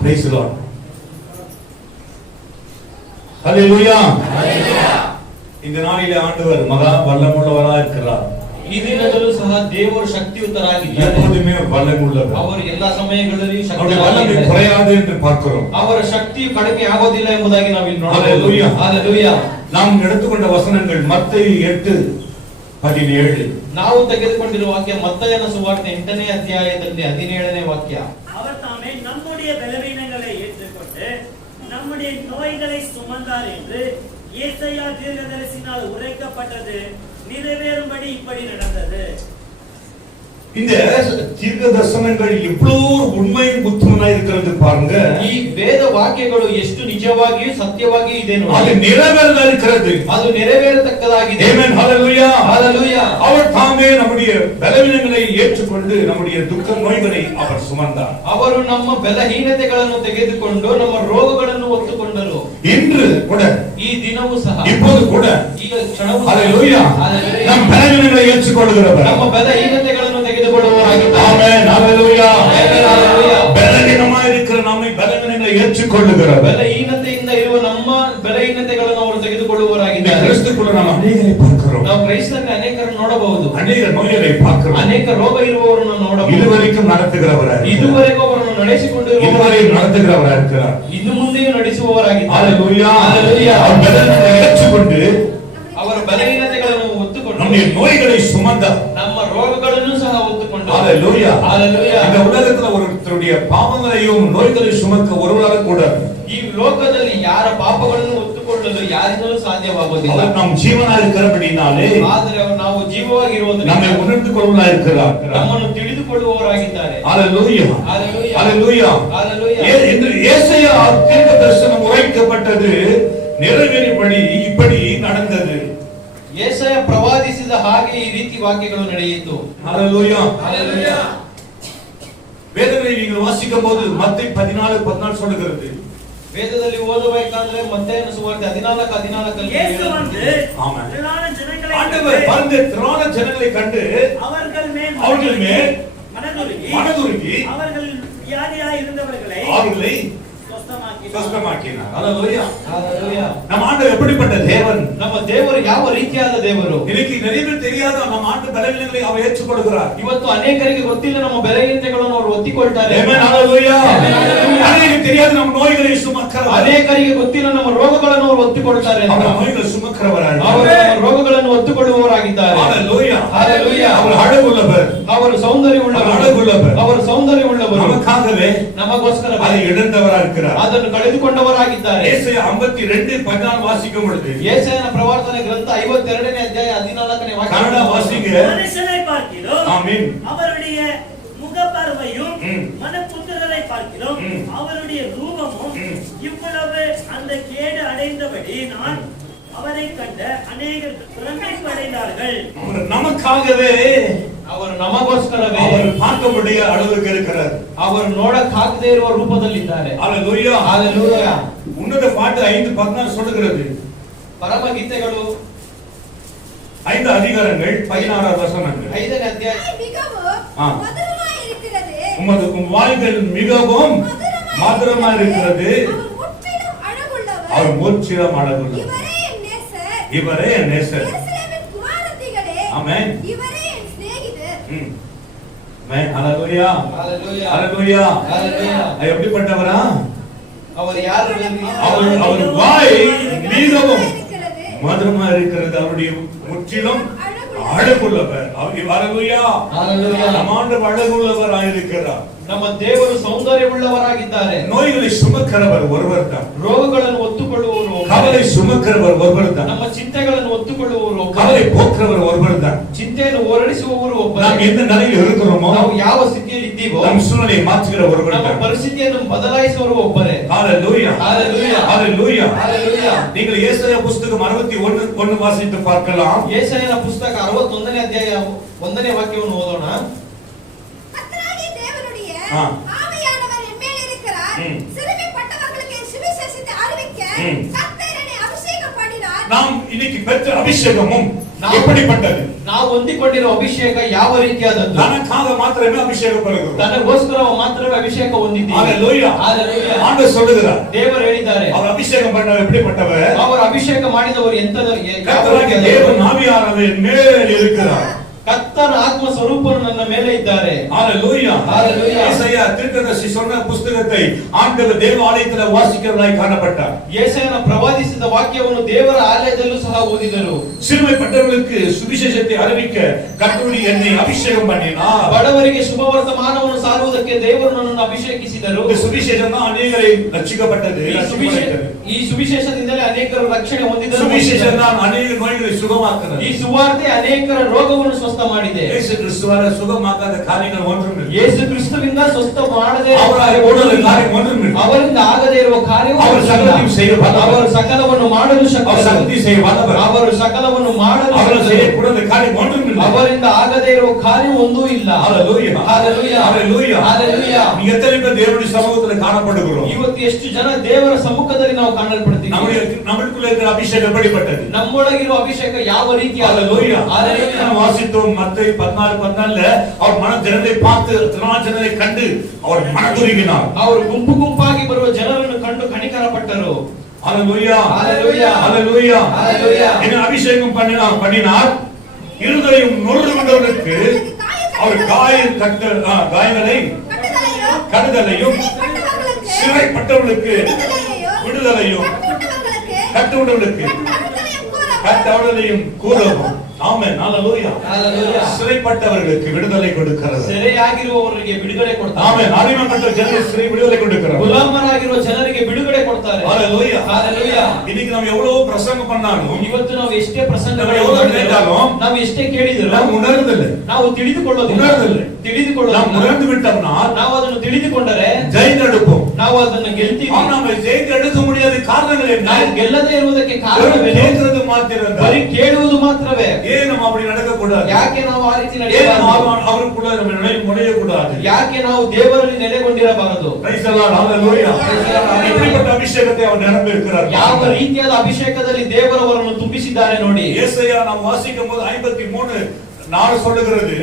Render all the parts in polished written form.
Praise the Lord. Hallelujah. இந்த நாளிலே ஆண்டவர் மகா வல்லமுள்ளவராக இருக்கிறார். ಈ ದಿನದಲ್ಲೂ ಸಹ ದೇವರು ಶಕ್ತಿಯುತರಾಗಿದ್ದಾರೆ. எப்போதுமே வல்லமுள்ளவர். ಅವರು ಎಲ್ಲಾ ಸಮಯಗಳಲ್ಲಿ ಶಕ್ತಿಯುತರಾಗಿದ್ದಾರೆ. குறையாது என்று பார்க்கிறோம். ಅವರ ಶಕ್ತಿಯು ಕಡಿಮೆ ಆಗೋದಿಲ್ಲ ಎಂಬುದಾಗಿ ನಾವು ಇಲ್ಲಿ ನೋಡಬಹುದು. Hallelujah. Hallelujah. நாம் எடுத்துக்கொண்ட வசனங்கள் மத்தேயு 8:17. ನಾವು ತೆಗೆದುಕೊಂಡಿರುವ ವಾಕ್ಯ ಮತ್ತಾಯನ ಸುವಾರ್ತೆ 8ನೇ ಅಧ್ಯಾಯದಲ್ಲಿ 17ನೇ ವಾಕ್ಯ. அவர் தாமே நம்முடைய பலவீனங்களை ஏற்றுக்கொண்டு நம்முடைய நோய்களை சுமந்தார் என்று ஏசாயா தீர்க்கதரிசியினால் உரைக்கப்பட்டது நிறைவேறும்படி இப்படி நடந்தது. இந்த தீர்க்க தரிசனங்கள் எவ்வளவு உண்மை புத்தகமாய் இருக்கிறது பாருங்க. ಈ ವೇದ ವಾಕ್ಯಗಳು ಎಷ್ಟು ನಿಜವಾಗಿಯೂ ಸತ್ಯವಾಗಿಯೂ ಇದೆ ನೋಡಿ. ಅದು நிறைவேற இருக்கிறது. ಅದು ನೆರವೇರತಕ್ಕದಾಗಿದೆ. ಆಮೆನ್. ஹalleluya. ஹalleluya. அவர் தாமே நம்முடைய பலவீனங்களை ஏற்றுக்கொண்டு நம்முடைய துக்க நோய்களை அவர் சுமந்தார். ಅವರು ನಮ್ಮ ಬಲಹೀನತೆಗಳನ್ನು ತೆಗೆದುಕೊಂಡು ನಮ್ಮ ರೋಗಗಳನ್ನು ಹೊತ್ತುಕೊಂಡರು. இன்று கூட ಈ ದಿನವೂ ಸಹ இப்போது கூட ಈ ಕ್ಷಣವೂ ஹalleluya ನಮ್ಮ ಬಲಹೀನங்களை ಏற்றுಕೊಳ್ಳುವವರು ನಮ್ಮ ಬಲಹೀನತೆಗಳನ್ನು ತೆಗೆದುಕೊಳ್ಳುವವರಾಗಿದ್ದಾರೆ. ಆಮೆನ್. ஹalleluya. ஹalleluya. ಬಲಹೀನமாய் இருக்கிற நம்மை ಬಲಹೀನங்களை ஏற்றுக்கொள்ளுகிறவர். ಬಲಹೀನತೆಯಿಂದ ಇರುವ ನಮ್ಮ ಬಲಹೀನತೆಗಳನ್ನು ಅವರು ತೆಗೆದುಕೊಳ್ಳುವವರಾಗಿದ್ದಾರೆ. ಕ್ರಿಸ್ತುக்குள்ள ನಾವು ಅನೇಕரை பார்க்கிறோம். ನಾವು ಕ್ರೈಸ್ತರಲ್ಲಿ ಅನೇಕರನ್ನು ನೋಡಬಹುದು. ಅನೇಕ ನೋಯಿகளை பார்க்கிறோம். ಅನೇಕ ರೋಗ ಇರುವವರನ್ನು ನೋಡಬಹುದು. இதுவரைக்கும் நடத்துகிறவராய் ಇದುವರೆಗೂ ಅವರನ್ನು ನಡೆಸಿಕೊಂಡಿರುವವರು இதுவரையும் நடத்துகிறவராய் இருக்கிறார். ಇನ್ನು ಮುಂದೆಯೂ ನಡೆಸುವವರಾಗಿದ್ದಾರೆ. ஹalleluya. ஹalleluya. அவர் பலனை ஏற்றுக்கொண்டு ಅವರ ಬಲಹೀನತೆಗಳನ್ನು ಹೊತ್ತುಕೊಂಡು நம்முடைய நோய்களை சுமந்தார். ನಮ್ಮ ರೋಗಗಳನ್ನು ಸಹ ಹೊತ್ತುಕೊಂಡು ஹalleluya. ஹalleluya. இந்த உலகத்துல ஒருத்தருடைய பாவங்களையும் நோய்களையும் சுமக்க ஒருவரால கூடாது. ಈ ಲೋಕದಲ್ಲಿ ಯಾರ ಪಾಪಗಳನ್ನು ಹೊತ್ತುಕೊಳ್ಳಲು ಯಾರಿಂದಲೂ ಸಾಧ್ಯವಾಗುವುದಿಲ್ಲ. அவர் நம் ஜீவனா இருக்கிறபடினாலே ಆದರೆ ನಾವು ಜೀವವಾಗಿರುವುದರಿಂದ நம்மை உணர்ந்து கொள்வதா இருக்கிறார். ನಮ್ಮನ್ನು ತಿಳಿದುಕೊಳ್ಳುವವರಾಗಿದ್ದಾರೆ. ஹalleluya. ஹalleluya. ஹalleluya. ஹalleluya. என்று ஏசாயா தீர்க்க தரிசனம் உரைக்கப்பட்டது நிறைவேறிபடி இப்படி நடந்தது. ಯೆಶಾಯ ಪ್ರವಾದಿಸಿದ ಹಾಗೆ ಈ ರೀತಿ ವಾಕ್ಯಗಳು ನಡೆಯಿತು. ஹalleluya. ஹalleluya. வேதங்களை நீங்கள் வாசிக்கும்போது மத்தேயு 14:14 சொல்லுகிறது. ವೇದದಲ್ಲಿ ಓದಬೇಕಾದ್ರೆ ಮತ್ತಾಯನ ಸುವಾರ್ತೆ 14:14 இயேசு வந்து ஆமென். திரளான ஜனங்களை ஆண்டவர் பாருங்க திரளான ஜனங்களை கண்டு அவர்கள் மேல் மனதுருகி அவர்கள் வியாதியாய் இருந்தவர்களை அவர்களை சுஸ்தமாக்கினார். சுஸ்தமாக்கினார். ஹalleluya. ஹalleluya. நம்ம ஆண்டவர் எப்படிப்பட்ட தேவன்? ನಮ್ಮ ದೇವರು ಯಾವ ರೀತಿಯಾದ ದೇವರು? இன்னைக்கு நிறைய பேர் தெரியாத நம்ம ஆண்டு பலவீனங்களை அவர் ஏற்றுக்கொள்கிறார். ಇವತ್ತು ಅನೇಕರಿಗೆ ಗೊತ್ತಿಲ್ಲ ನಮ್ಮ ಬಲಹೀನತೆಗಳನ್ನು ಅವರು ಒತ್ತಿಕೊಳ್ತಾರೆ. ಆಮೆನ್. ஹalleluya. ಅನೇಕರಿಗೆ தெரியாத ನಮ್ಮ நோய்களை சுமக்கிறவர். ಅನೇಕರಿಗೆ ಗೊತ್ತಿಲ್ಲ ನಮ್ಮ ರೋಗಗಳನ್ನು ಅವರು ಒತ್ತಿಕೊಳ್ತಾರೆ. ಅವರ ನೋಯಿಗಳು ಸುಮக்கிறವರಾಗಿ ಅವರು ನಮ್ಮ ರೋಗಗಳನ್ನು ಒತ್ತಿಕೊಳ್ಳುವವರಾಗಿದ್ದಾರೆ. ஹalleluya. ஹalleluya. அவர் அழகுள்ளவர். ಅವರು ಸೌಂದರ್ಯವುಳ್ಳವರು. அழகுள்ளவர். ಅವರು ಸೌಂದರ್ಯವುಳ್ಳವರು. நமக்காகவே ನಮಗೋಸ್ಕರ அதை இழந்தவராக இருக்கிறார். ಅದನ್ನು ಕಳೆದುಕೊಂಡವರಾಗಿದ್ದಾರೆ. ಯೆಶಾಯ 52:14 ವಾಸಿக்கும் பொழுது ಯೆಶಾಯನ ಪ್ರವಾದನೆ ಗ್ರಂಥ 52ನೇ ಅಧ್ಯಾಯ 14ನೇ ವಾಕ್ಯ ಕನ್ನಡ ವಾಸಿಗೆ மனுஷனை பார்க்கிறோம் ஆமென். அவருடைய முகப்பார்வையும் மனப்புத்திரரை பார்க்கிறோம் அவருடைய ரூபமும் இவ்வளவு அந்த கேடு அடைந்தபடி நான் அவரை கண்ட அநேகர் பிரமிப்பு அடைந்தார்கள். அவர் நமக்காகவே ಅವರು ನಮಗೋಸ್ಕರವೇ அவர் பார்க்க முடிய அளவுக்கு இருக்கிறார். ಅವರು ನೋಡಕ್ಕಾಗದೇ ಇರುವ ರೂಪದಲ್ಲಿದ್ದಾರೆ. ஹalleluya. ஹalleluya. உன்னத பாட்டு 5:14 சொல்லுகிறது. ಪರಮ ಗೀತೆಗಳು 5 அதிகாரங்கள் 16 வசனங்கள். 5ನೇ ಅಧ್ಯಾಯ மிகவும் மதுரமாய் இருக்கிறது. உம் வாய்கள் மிகவும் மதுரமாய் இருக்கிறது. அவர் முற்றிலும் அழகுள்ளவர். இவரே என் நேசர். எருசலேமின் குமாரத்திகளே, ஆமென். இவரே என் சிநேகிதர். ஆமென். ஹalleluya. ஹalleluya. ஹalleluya. ஹalleluya. எப்படிப்பட்டவரா? அவர் யார்? அவர் வாய் மிகவும் இருக்கிறது. மதுரமா இருக்கிறது. அவருடைய முற்றிலும் அழகுள்ளவர். ஹalleluya. ஹalleluya. நம்ம ஆண்டவர் அழகுள்ளவர் ஆயிருக்கிறார். ನಮ್ಮ ದೇವರು ಸೌಂದರ್ಯವುಳ್ಳವರಾಗಿದ್ದಾರೆ. நோய்களை சுமக்கிறவர் ஒருவர் தான். ರೋಗಗಳನ್ನು ಒತ್ತುಕೊಳ್ಳುವವರು, கவலை சுமக்கிறவர் ஒருவர் தான். ನಮ್ಮ ಚಿಂತೆಗಳನ್ನು ಒತ್ತುಕೊಳ್ಳುವವರು, கவலை போக்குறவர் ஒருவர் தான். ಚಿಂತೆಯನ್ನು ಓಡಿಸುವವರು ಒಬ್ಬರೇ. நாம் எந்த நிலையில் இருக்கிறோமோ ನಾವು ಯಾವ ಸ್ಥಿತಿಯಲ್ಲಿ ಇದ್ದೀವೋ ನಮ್ಮ சூழ்நிலையை மாற்றுகிற ஒருவர் ನಮ್ಮ தான். ಪರಿಸ್ಥಿತಿಯನ್ನು ಬದಲಾಯಿಸುವವರು ಒಬ್ಬರೇ. ஹalleluya. ஹalleluya. ஹalleluya. ஹalleluya. நீங்கள் ஏசாயா புத்தகம் 61:1 வாசித்து பார்க்கலாம். ಯೆಶಾಯನ ಪುಸ್ತಕ 61ನೇ ಅಧ್ಯಾಯ 1ನೇ ವಾಕ್ಯವನ್ನು ಓದೋಣ. கர்த்தராகிய தேவனுடைய ஆ. ஆவியானவர் என் மேல் இருக்கிறார். சிறுமைப்பட்டவர்களுக்கு சுவிசேஷத்தை அறிவிக்க கர்த்தர் என்னை அபிஷேகம் பண்ணினார். நாம் இன்னைக்கு பெற்ற அபிஷேகமும் எப்படிப்பட்டது? ನಾವು ಹೊಂದಿಕೊಂಡಿರುವ ಅಭಿಷೇಕ ಯಾವ ರೀತಿಯಾದದ್ದು? தனக்காக மாத்திரமே அபிஷேகம் பெறுகிறோம். ತನಗೋಸ್ಕರ ಮಾತ್ರವೇ ಅಭಿಷೇಕ ಹೊಂದಿದ್ದೀವಿ. ஹalleluya. Hallelujah. ஆண்டவர் சொல்லுகிறார், ದೇವರು ಹೇಳಿದ್ದಾರೆ, அவர் அபிஷேகம் பண்ணவர் எப்படிப்பட்டவர்? ಅವರು ಅಭಿಷೇಕ ಮಾಡಿದವರು ಎಂತದ கர்த்தராகிய தேவன் ஆவியானவர் என் மேல் இருக்கிறார். ಕರ್ತನ ಆತ್ಮ ಸ್ವರೂಪನು ನನ್ನ ಮೇಲೆ ಇದ್ದಾರೆ. ஹalleluya. Hallelujah. ஏசாயா தீர்க்கதரிசி சொன்ன புத்தகத்தை ஆண்டவர் தேவ ஆலயத்தில் வாசிக்கிறவராய் காணப்பட்டார். ಯೆಶಾಯನ ಪ್ರವಾದಿಸಿದ ವಾಕ್ಯವನ್ನು ದೇವರ ಆಲಯದಲ್ಲೂ ಸಹ ಓದಿದರು. சிறுமைப்பட்டவர்களுக்கு சுவிசேஷத்தை அறிவிக்க கர்த்தர் என்னை அபிஷேகம் பண்ணினார். ಬಡವರಿಗೆ ಶುಭ ವರ್ತಮಾನವನ್ನು ಸಾರುವುದಕ್ಕೆ ದೇವರು ನನ್ನನ್ನು ಅಭಿಷೇಕಿಸಿದರು. இந்த சுவிசேஷம் தான் அநேகரை ரட்சிக்கப்பட்டது. ಈ ಸುವಿಶೇಷದಿಂದಲೇ ಅನೇಕರು ರಕ್ಷಣೆ ಹೊಂದಿದರು. சுவிசேஷம் தான் அநேக நோய்களை சுகமாக்குகிறது. ಈ ಸುವಾರ್ತೆ ಅನೇಕರ ರೋಗವನ್ನು ಸ್ವಸ್ಥ ಮಾಡಿದೆ. இயேசு கிறிஸ்துவால சுகமாக்காத காரியங்கள் ஒன்றுமில்லை. ಯೇಸು ಕ್ರಿಸ್ತುವಿಂದ ಸ್ವಸ್ಥ ಮಾಡದೆ அவரால் கூடாத காரியம் ஒன்றுமில்லை. ಅವರಿಂದ ಆಗದೇ ಇರುವ ಕಾರ್ಯವು அவர் சகலத்தையும் செய்ய வல்லவர். ಅವರು ಸಕಲವನ್ನು ಮಾಡಲು அவர் ಶಕ್ತರು. சகலத்தையும் செய்ய வல்லவர். ಅವರು ಸಕಲವನ್ನು ಮಾಡಲು அவர் ಶಕ್ತರು. செய்யக்கூடாத காரியம் ஒன்றுமில்லை. ಅವರಿಂದ ಆಗದೇ ಇರುವ ಕಾರ್ಯ ಒಂದೂ ಇಲ್ಲ. ஹalleluya. Hallelujah. ஹalleluya. Hallelujah. நீங்க எத்தனை பேர் தேவனுடைய சமூகத்தில் காணப்படுகிறோம்? ಇವತ್ತು ಎಷ್ಟು ಜನ ದೇವರ ಸಮ್ಮುಖದಲ್ಲಿ ನಾವು ಕಾಣಲ್ಪಡ್ತೀವಿ? நம்மளுக்குள்ள இருக்கிற அபிஷேகம் எப்படிப்பட்டது? ನಮ್ಮೊಳಗಿರುವ ಅಭಿಷೇಕ ಯಾವ ರೀತಿಯಾದದ್ದು? ஹalleluya. Hallelujah. நாம் வாசித்தோம் மத்தேயு 14:14 அவர் மன ஜனத்தை பார்த்து திரளான ஜனத்தை கண்டு அவர் மனதுருகினார். ಅವರು ಗುಂಪು ಗುಂಪಾಗಿ ಬರುವ ಜನರನ್ನು ಕಂಡು ಕನಿಕರಪಟ್ಟರು. ஹalleluya. Hallelujah. ஹalleluya. Hallelujah. என்ன அபிஷேகம் பண்ணினார்? இருதயம் நொறுங்குண்டவனுக்கு அவர் காயங்களை கடுதலையும் சிறைப்பட்டவர்களுக்கு விடுதலையும் கட்டவளையும் கூறவும். ஆமென். ஹalleluya. Hallelujah. சிறைப்பட்டவர்களுக்கு விடுதலை கொடுக்கிறது. ಸೆರೆಯಾಗಿರುವವರಿಗೆ ಬಿಡುಗಡೆ ಕೊಡ್ತಾರೆ. ஆமென். அடிமைப்பட்ட ಜನರಿಗೆ சிறை விடுதலை கொடுக்கிறார். ಗುಲಾಮರಾಗಿರುವ ಜನರಿಗೆ ಬಿಡುಗಡೆ ಕೊಡ್ತಾರೆ. ஹalleluya. Hallelujah. இன்னைக்கு ನಾವು எவ்வளவு பிரசங்கம் பண்ணாலும் ಇವತ್ತು ನಾವು ಎಷ್ಟೇ ಪ್ರಸಂಗ ನಾವು ಎಷ್ಟೇ ಕೇಳಿದರೂ ನಾವು ಉಣರುವುದಿಲ್ಲ. ನಾವು ತಿಳಿದುಕೊಳ್ಳೋದಿಲ್ಲ. நாம் உணர்ந்து விட்டோம்னா ನಾವು ಅದನ್ನು ತಿಳಿದುಕೊಂಡರೆ ಜಯದೆಡುப்போம். ನಾವು ಅದನ್ನು ಗೆಲ್ತೀವಿ. ನಾವು ಜಯದೆಡುக்க முடியாத ಕಾರಣಗಳು என்ன? ನಾವು ಗೆಲ್ಲದೇ ಇರುವುದಕ್ಕೆ ಕಾರಣವೇನು? ಕೇಳಿದ್ದು ಮಾತ್ರ ಬರೀ ಕೇಳುವುದು ಮಾತ್ರವೇ. ஏன் நம்ம அப்படி நடக்க கூடாது? ಯಾಕೆ ನಾವು ಆ ರೀತಿ ನಡೆಯಬಾರದು? அவருக்குள்ள நம்ம நுழைய கூடாது? ಯಾಕೆ ನಾವು ದೇವರಲ್ಲಿ ನೆಲೆಗೊಂಡಿರಬಾರದು? Praise the Lord. ஹalleluya. எப்படிப்பட்ட ಅಭಿಷೇಕத்தை அவர் நிரப்பಿ இருக்கிறார். ಯಾವ ರೀತಿಯಾದ ಅಭಿಷೇಕದಲ್ಲಿ ದೇವರವರನ್ನು ತುಂಬಿಸಿದ್ದಾರೆ ನೋಡಿ. ஏசாயா நாம் வாசிக்கும்போது 53:4 சொல்லுகிறது,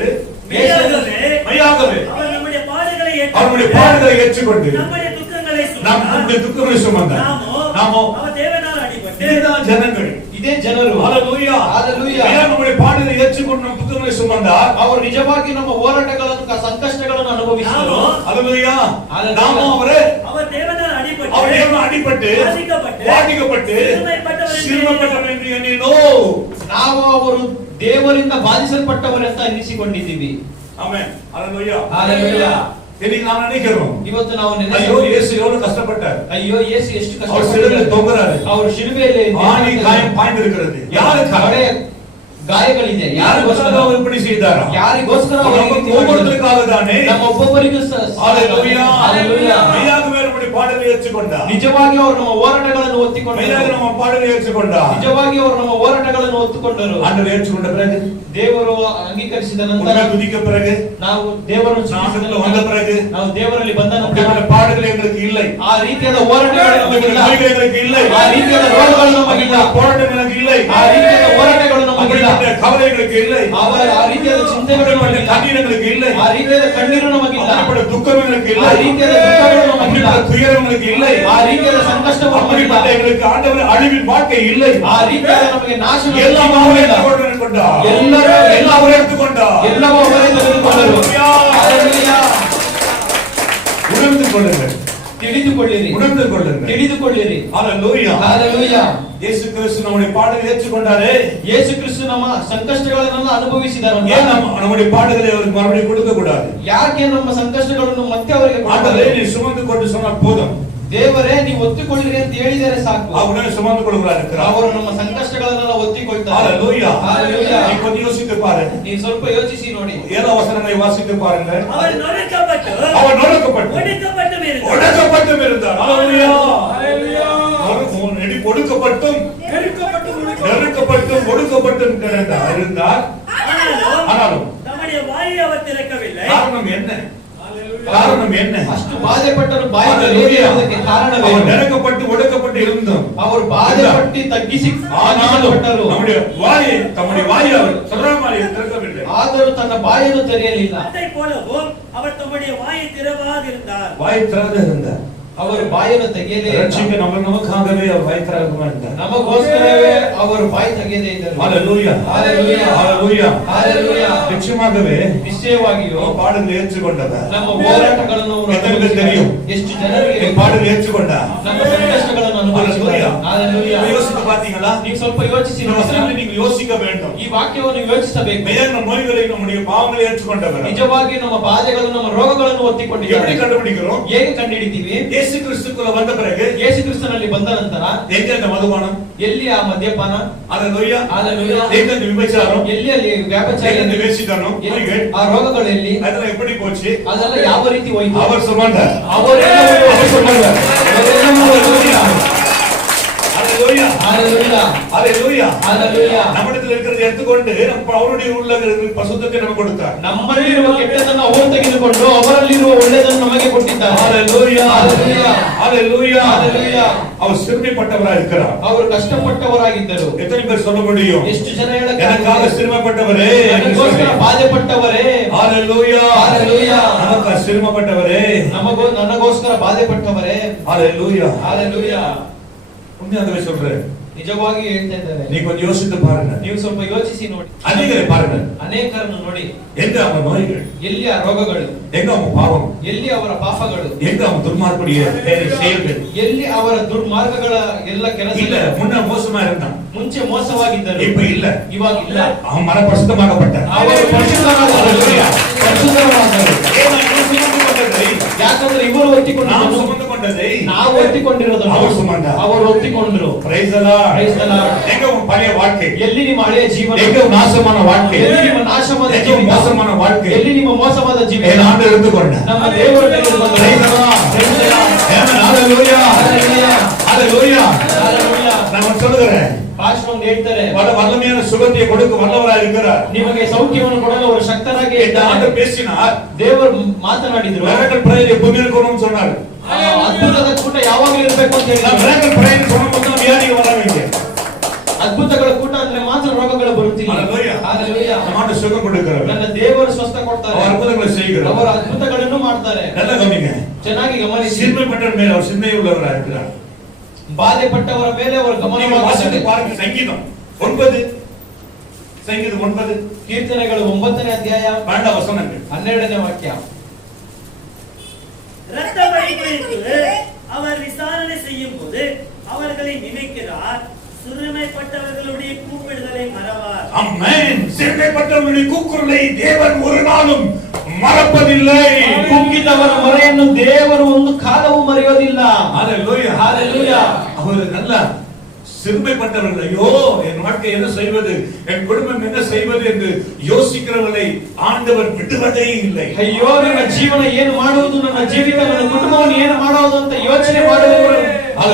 மெய்யாகவே அவர் நம்முடைய பாடுகளை ஏற்றுக்கொண்டு நம்முடைய துக்கங்களை சுமந்தார். நாமோ அவர் தேவனால் அடிபட்டு இதுதான் ஜனங்கள். ಇದೇ ಜನರು. ஹalleluya. Hallelujah. நம்முடைய பாடுகளை ஏற்றுக்கொண்டு ನಮ್ಮ துக்கங்களை சுமந்தார். ಅವರು ನಿಜವಾಗಿ ನಮ್ಮ ಹೋರಾಟಗಳನ್ನು ಸಂಕಷ್ಟಗಳನ್ನು ಅನುಭವಿಸಿದರು. ஹalleluya. நாமோ அவர் தேவனால் அடிபட்டு வாதிக்கப்பட்டு சிறுமைப்பட்டவர் என்று எண்ணினோ. ನಾವು ಅವರು ದೇವರಿಂದ ಬಾಧಿಸಲ್ಪಟ್ಟವರೆಂತ ಎನ್ನಿಸಿಕೊಂಡಿದ್ದೀವಿ. ಆಮೆನ್. ஹalleluya. Hallelujah. இன்னைக்கு நான் நினைக்கிறோம், ಇವತ್ತು ನಾವು ஐயோ இயேசு எவ்வளவு கஷ்டப்பட்டார். ಅಯ್ಯೋ ಯೇಸು ಎಷ್ಟು அவர் சிலுவையில் தொங்குறாரு. ಅವರು ಶಿಲುಬೆಯಲ್ಲಿ ஆணி காயம் பாய்ந்திருக்கிறது. யாருக்காக? ಗಾಯಗಳಿದೆ. ಯಾರಿಗೋಸ್ಕರ ಅವರು இப்படி செய்தாரா? ಯಾರಿಗೋಸ್ಕರ ஒவ்வொருத்தருக்காக தானே. ನಮ್ಮ ಒಬ್ಬೊಬ್ಬರಿಗೂ ஹalleluya. Hallelujah. மெய்யாகவே நம்முடைய பாடுகளை ஏற்றுக்கொண்டார். ನಿಜವಾಗಿ ಅವರು ನಮ್ಮ ಹೋರಾಟಗಳನ್ನು ಒತ್ತಿಕೊಂಡರು. மெய்யாக ನಮ್ಮ ಪಾಡುகளை ஏற்றுக்கொண்டார். ನಿಜವಾಗಿ ಅವರು ನಮ್ಮ ಹೋರಾಟಗಳನ್ನು ಒತ್ತುಕೊಂಡರು. ஆண்டவர் ஏற்றுக்கொண்ட பிறகு, ದೇವರು ಅಂಗೀಕರಿಸಿದ ನಂತರ, உண்மை துதிக்க பிறகு, ನಾವು ದೇವರನ್ನು ஞானத்துல வந்த பிறகு, ನಾವು ದೇವರಲ್ಲಿ ಬಂದ ನಂತರ அப்படிப்பட்ட பாடுகள் எங்களுக்கு இல்லை. ಆ ರೀತಿಯಾದ ಹೋರಾಟಗಳು ನಮಗಿಲ್ಲ. எங்களுக்கு இல்லை. ಆ ರೀತಿಯಾದ ರೋಗಗಳು ನಮಗಿಲ್ಲ. போராட்டம் எனக்கு இல்லை. ಆ ರೀತಿಯಾದ ಹೋರಾಟಗಳು ನಮಗಿಲ್ಲ. கவலைகளுக்கு இல்லை. ಆ ರೀತಿಯಾದ ಚಿಂತೆಗಳು ನಮಗಿಲ್ಲ. கண்ணீர்களுக்கு இல்லை. ಆ ರೀತಿಯಾದ ಕಣ್ಣೀರು ನಮಗಿಲ್ಲ. அப்படிப்பட்ட துக்கங்களுக்கு இல்லை. ಆ ರೀತಿಯಾದ ದುಃಖಗಳು ನಮಗಿಲ್ಲ. அப்படிப்பட்ட துயரங்களுக்கு இல்லை. ಆ ರೀತಿಯಾದ ಸಂಕಷ್ಟಗಳು ನಮಗಿಲ್ಲ. அப்படிப்பட்ட எங்களுக்கு ஆண்டவர் அழிவின் வாழ்க்கை இல்லை. ಆ ರೀತಿಯಾದ ನಮಗೆ ನಾಶನ எல்லாம் அவரே எடுத்துக்கொண்டார். எல்லாம் அவரೇ எடுத்துக்கொண்டார். ಎಲ್ಲವೂ ಅವರೇ ತೆಗೆದುಕೊಂಡರು. ஹalleluya. உணர்ந்து கொள்ளுங்கள். ತಿಳಿದುಕೊಳ್ಳಿರಿ. உணர்ந்து கொள்ளுங்கள். ತಿಳಿದುಕೊಳ್ಳಿರಿ. ஹalleluya. Hallelujah. ಯೇಸು ಕ್ರಿಸ್ತು நம்முடைய பாடுகளை ஏற்றுக்கொண்டாரே. ಯೇಸು ಕ್ರಿಸ್ತು ನಮ್ಮ ಸಂಕಷ್ಟಗಳನ್ನು ಅನುಭವಿಸಿದರು. ஏன் நம்முடைய பாடுகளை அவருக்கு மறுபடியும் கொடுக்க கூடாது? ಯಾಕೆ ನಮ್ಮ ಸಂಕಷ್ಟಗಳನ್ನು ಮತ್ತೆ ಅವರಿಗೆ ஆண்டவரே ಕೊಡಬಾರದು? நீ சுமந்து கொண்டு சொன்னால் போதும். ದೇವರೇ ನೀವು ಒತ್ತಿಕೊಳ್ಳಿರಿ ಅಂತ ಹೇಳಿದರೆ ಸಾಕು. அவரே சுமந்து கொள்கிறார். ಅವರು ನಮ್ಮ ಸಂಕಷ್ಟಗಳನ್ನೆಲ್ಲ ಒತ್ತಿಕೊಳ್ತಾರೆ. ஹalleluya. Hallelujah. நீ கொஞ்சம் யோசித்து பாரு. ನೀವು ಸ್ವಲ್ಪ ಯೋಚಿಸಿ ನೋಡಿ. 7 வசனங்களை வாசித்து பாருங்க. அவர் நொறுக்கப்பட்டு ஒடுக்கப்பட்டும் இருந்தார். ஹalleluya. ஒடுக்கப்பட்டும் நெருக்கப்பட்டும் ஒடுக்கப்பட்டும் இருந்தார். ஆனாலும் நம்முடைய வாயை அவர் திறக்கவில்லை. காரணம் என்ன? காரணம் என்ன? ಅಷ್ಟು ಬಾಧೆಪಟ್ಟರು ಬಾಯಿ ತೆರೆಯದೇ ಇರುವುದಕ್ಕೆ ಕಾರಣವೇನು? நெருக்கப்பட்டு ஒடுக்கப்பட்டு துன்பப்பட்டு இருந்தோம். ಅವರು ಬಾಧೆಪಟ್ಟು ತಗ್ಗಿಸಲ್ಪಟ್ಟರು. தம்முடைய வாயை அவர் சொல்றாமல் திறக்கவில்லை. ಆದರೂ ತನ್ನ ಬಾಯನ್ನು ತೆರೆಯಲಿಲ್ಲ. அதை போலவும் அவர் தம்முடைய வாயை திறவாதிருந்தார். வாயை திறந்து இருந்தார். ಅವರು ಬಾಯನ್ನು ತೆಗೆಯದೇ ரட்சிக்க நமக்காகவே அவர் வாயை திறக்காம இருந்தார். ನಮಗೋಸ್ಕರವೇ ಅವರು ಬಾಯಿ ತೆಗೆಯದೇ ಇದ್ದರು. ஹalleluya ஹalleluya ஹalleluya ஹalleluya. நிச்சயமாகவே ನಿಶ್ಚಯವಾಗಿಯೂ பாடுகளை ஏற்றுக்கொண்டவர். ನಮ್ಮ ಹೋರಾಟಗಳನ್ನು எத்தனை தெரியும்? ಎಷ್ಟು ಜನರಿಗೆ பாடுகளை ஏற்றுக்கொண்டார். ನಮ್ಮ ಸಂಕಷ್ಟಗಳನ್ನು ಅನುಭವಿಸಿದ್ದಾರೆ. ஹalleluya. யோசித்து பாத்தீங்களா? ನೀವು ಸ್ವಲ್ಪ ಯೋಚಿಸಿ இந்த வசனத்தை ನೀವು ಯೋಚಿக்க வேண்டும். ಈ ವಾಕ್ಯವನ್ನು ಯೋಚಿಸಬೇಕು. மேலான நோய்களை நம்முடைய பாவங்களை ஏற்றுக்கொண்டவர். ನಿಜವಾಗಿ ನಮ್ಮ ಬಾಧೆಗಳು ನಮ್ಮ ರೋಗಗಳನ್ನು ಒತ್ತಿಕೊಂಡಿದ್ದಾರೆ. எப்படி கண்டுபிடிக்கிறோம்? ಹೇಗೆ ಕಂಡುಹಿಡಿತೀವಿ? ಯೇಸು ಕ್ರಿಸ್ತುக்குள்ள வந்த பிறகு ಯೇಸು ಕ್ರಿಸ್ತನಲ್ಲಿ ಬಂದ ನಂತರ எங்க அந்த மதுபானம்? ಎಲ್ಲಿ ಆ ಮದ್ಯಪಾನ? ஹalleluya ஹalleluya. எங்க அந்த விபச்சாரம்? ಎಲ್ಲಿ ಅಲ್ಲಿ ವ್ಯಭಿಚಾರ? எங்க அந்த வேசித்தனம்? ಆ ರೋಗಗಳು ಎಲ್ಲಿ? அதெல்லாம் எப்படி போச்சு? ಅದೆಲ್ಲ ಯಾವ ರೀತಿ ಹೋಯಿತು? அவர் சொன்னார். ಅವರೆಲ್ಲರೂ சொன்னார். ஹalleluya ஹalleluya ஹalleluya ஹalleluya ஹalleluya. நம்மிடத்தில் இருக்கிறதை எடுத்துக்கொண்டு அவருடைய உள்ள பசுத்தத்தை நமக்கு கொடுத்தார். ನಮ್ಮಲ್ಲಿರುವ ಕೆಟ್ಟದ್ದನ್ನು ಅವರು ತೆಗೆದುಕೊಂಡು ಅವರಲ್ಲಿರುವ ಒಳ್ಳೆಯದನ್ನು ನಮಗೆ ಕೊಟ್ಟಿದ್ದಾರೆ. ஹalleluya ஹalleluya ஹalleluya ஹalleluya. அவர் சிறுமைப்பட்டவராக இருக்கிறார். ಅವರು ಕಷ್ಟಪಟ್ಟವರಾಗಿದ್ದರು. எத்தனை பேர் சொல்ல முடியும்? ಎಷ್ಟು ಜನ ಹೇಳಕ್ಕೆ எனக்காக சிறுமைப்பட்டவரே, ನನಗೋಸ್ಕರ ಬಾಧೆಪಟ್ಟವರೇ, ஹalleluya ஹalleluya. நமக்காக சிறுமைப்பட்டவரே, ನನಗೋಸ್ಕರ ಬಾಧೆಪಟ್ಟವರೇ, ஹalleluya ஹalleluya. உண்மையாகவே சொல்றேன். ನಿಜವಾಗಿ ಹೇಳ್ತಾ ಇದ್ದಾರೆ. நீ கொஞ்சம் யோசித்து பாருங்க. ನೀವು ಸ್ವಲ್ಪ ಯೋಚಿಸಿ ನೋಡಿ. அநேகரை பாருங்க. ಅನೇಕರನ್ನು ನೋಡಿ. எங்க அவன் நோய்கள்? ಎಲ್ಲಿ ಆ ರೋಗಗಳು? எங்க அவன் பாவம்? ಎಲ್ಲಿ ಅವರ ಪಾಪಗಳು? எங்க அவன் துர்மார்க்குடைய செயல்கள்? ಎಲ್ಲಿ ಅವರ ದುರ್ಮಾರ್ಗಗಳ ಎಲ್ಲ ಕೆಲಸ? இல்ல, முன்ன மோசமா இருந்தான், ಮುಂಚೆ ಮೋಸವಾಗಿದ್ದರು, இப்ப இல்ல, ಇವಾಗ ಇಲ್ಲ. அவன் மன பரிசுத்தமாக்கப்பட்டான். ಅವರು ಪರಿಶುದ್ಧರಾದರು. ಯಾಕಂದ್ರೆ ಇವರು நாம் ಒತ್ತಿಕೊಂಡು சுமந்து கொண்டதை ನಾವು ಒತ್ತಿಕೊಂಡಿರೋದನ್ನು அவர் சுமந்தார். ಅವರು ಒತ್ತಿಕೊಂಡ್ರು. Praise the Lord. Praise the Lord. எங்க உன் பழைய வாழ்க்கை? ಎಲ್ಲಿ ನಿಮ್ಮ ಹಳೆಯ ಜೀವನ? எங்க உன் நாசமான வாழ்க்கை? ಎಲ್ಲಿ ನಿಮ್ಮ ನಾಶವಾದ எங்க ಜೀವನ? உன் மோசமான வாழ்க்கை? ಎಲ್ಲಿ ನಿಮ್ಮ ಮೋಸವಾದ ಜೀವನ? என் ஆண்டு எடுத்துக்கொண்டார். ನಮ್ಮ ದೇವರು ತೆಗೆದುಕೊಂಡರು. Praise the Lord. Praise the Lord. Amen. Hallelujah. Hallelujah. Hallelujah. Hallelujah. நான் சொல்லுகிறேன், ಭಾಷಣವನ್ನು ಹೇಳ್ತಾರೆ, வல்லமையான சுகத்தை கொடுக்க வல்லவராக இருக்கிறார். ನಿಮಗೆ ಸೌಖ್ಯವನ್ನು ಕೊಡಲು ಅವರು ಶಕ್ತರಾಗಿ இந்த ஆண்டு பேசினார். ದೇವರು ಮಾತನಾಡಿದ್ರು. மிராக்கிள் பிரேயர் எப்பவுமே இருக்கணும்னு சொன்னார். ಅದ್ಭುತದ ಕೂಟ ಯಾವಾಗಲೂ ಇರಬೇಕು ಅಂತ நான் ಹೇಳಿದ್ರು. மிராக்கிள் பிரேயர் சொன்னபோது தான் வியாதிகள் வராங்க. ಅದ್ಭುತಗಳ ಕೂಟ ಅಂದ್ರೆ ಮಾತ್ರ ರೋಗಗಳು ಬರುತ್ತಿಲ್ಲ. Hallelujah. Hallelujah. நம்ம ஆண்டு சுகம் கொடுக்கிறார். ನನ್ನ ದೇವರು ಸ್ವಸ್ಥ ಕೊಡ್ತಾರೆ. அவர் அற்புதங்களை செய்கிறார். ಅವರು ಅದ್ಭುತಗಳನ್ನು ಮಾಡ್ತಾರೆ. நல்லா கவனிங்க. ಚೆನ್ನಾಗಿ ಗಮನಿಸಿ. சிறுமைப்பட்டவர் மேல் அவர் சிந்தை உள்ளவராக இருக்கிறார். ಬಾಧೆಪಟ್ಟವರ ಮೇಲೆ ಅವರು வாசித்து ಗಮನ பாருங்க. சங்கீதம் 9, சங்கீதம் 9 ಕೀರ್ತನೆಗಳು 9ನೇ ಅಧ್ಯಾಯ 12 வசனங்கள். 12ನೇ ವಾಕ್ಯ. இரத்த பலி குறித்து அவர் விசாரணை செய்யும் போது அவர்களை நினைக்கிறார், சிறுமைப்பட்டவர்களுடைய கூப்பிடுதலை மறவார். ஆமென். சிறுமைப்பட்டவர்களுடைய கூக்குரலை தேவன் ஒரு நாளும் மறப்பதில்லை. ಕುಗ್ಗಿದವರ ಮೊರೆಯನ್ನು ದೇವರು ಒಂದು ಕಾಲವೂ ಮರೆಯೋದಿಲ್ಲ. ஹalleluya. ஹalleluya. அவர் நல்ல சிறுமைப்பட்டவர்கள், ஐயோ என் வாழ்க்கை என்ன செய்வது, என் குடும்பம் என்ன செய்வது என்று யோசிக்கிறவர்களை ஆண்டவர் விடுவதே இல்லை. ಅಯ್ಯೋ ನನ್ನ ಜೀವನ ಏನು ಮಾಡುವುದು, ನನ್ನ ಜೀವಿತ, ನನ್ನ ಕುಟುಂಬವನ್ನು ಏನು ಮಾಡುವುದು ಅಂತ ಯೋಚನೆ ಮಾಡುವವರು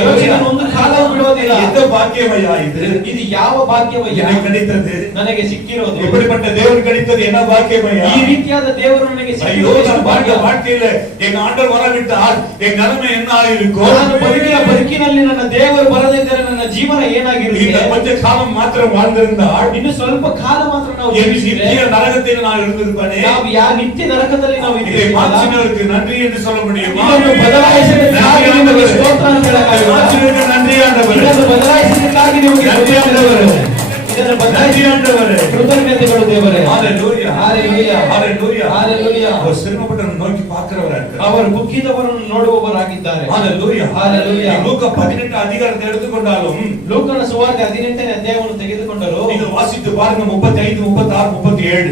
ಯೋಚನೆ ಒಂದು ಕಾಲವೂ ಬಿಡೋದಿಲ್ಲ. எந்த பாக்கியமையா இது? ಇದು ಯಾವ ಭಾಗ್ಯವಯ್ಯ எனக்கு கிடைத்தது? ನನಗೆ ಸಿಕ್ಕಿರೋದು. இப்படிப்பட்ட தேவன் கிடைத்தது என்ன பாக்கியமையா? ಈ ರೀತಿಯಾದ ದೇವರು ನನಗೆ ஐயோ ಸಿಕ್ಕಿರೋದು நான் ಭಾಗ್ಯ. வாழ்க்கையில எங்க ஆண்டவர் வரவிட்டால் என் நிலைமை என்ன ஆயிருக்கும்? ನಾನು ಬದುಕಿನಲ್ಲಿ ನನ್ನ ದೇವರು ಬರದಿದ್ದರೆ ನನ್ನ ಜೀವನ இந்த ಏನಾಗಿರುತ್ತೆ? கொஞ்ச காலம் மாத்திரம் வாழ்ந்திருந்தால் ಇನ್ನು ಸ್ವಲ್ಪ ಕಾಲ ಮಾತ್ರ ನಾವು என் ಜೀವಿಸಿದ್ರೆ நித்திய நரகத்தில் நான் இருந்திருப்பேனே. ನಾವು ಯಾವ ನಿತ್ಯ ನರಕದಲ್ಲಿ ನಾವು இதை ಇದ್ದೇವೆ. மாற்றினருக்கு நன்றி என்று சொல்ல முடியுமா? ಇದನ್ನು ಬದಲಾಯಿಸಿದ್ದಕ್ಕಾಗಿ ನಿಮಗೆ ಸ್ತೋತ್ರ ಅಂತ ಹೇಳಕ್ಕಾಗುತ್ತಾ? மாற்றினருக்கு நன்றி ஆண்டவரே. ಇದನ್ನು ಬದಲಾಯಿಸಿದ್ದಕ್ಕಾಗಿ ನಿಮಗೆ நன்றி ಸ್ತೋತ್ರ. ஆண்டவரே. ಇದನ್ನು நன்றி ಬದಲಾಯಿಸಿ ஆண்டவரே. ಕೃತಜ್ಞತೆಗಳು ದೇವರೇ. ஹalleluya. ஹalleluya. ஹalleluya. ஹalleluya. அவர் சிறுமைப்பட்டவரை நோக்கி பார்க்கிறவரா இருக்கிறார். ಅವರು ಕುಗ್ಗಿದವರನ್ನು ನೋಡುವವರಾಗಿದ್ದಾರೆ. ஹalleluya. ஹalleluya. லூக்கா 18 அதிகாரத்தை எடுத்துக்கொண்டாலும் ಲೂಕನ ಸುವಾರ್ತೆ 18ನೇ ಅಧ್ಯಾಯವನ್ನು ತೆಗೆದುಕೊಂಡರು. நீங்கள் வாசித்து பாருங்க 35, 36, 37.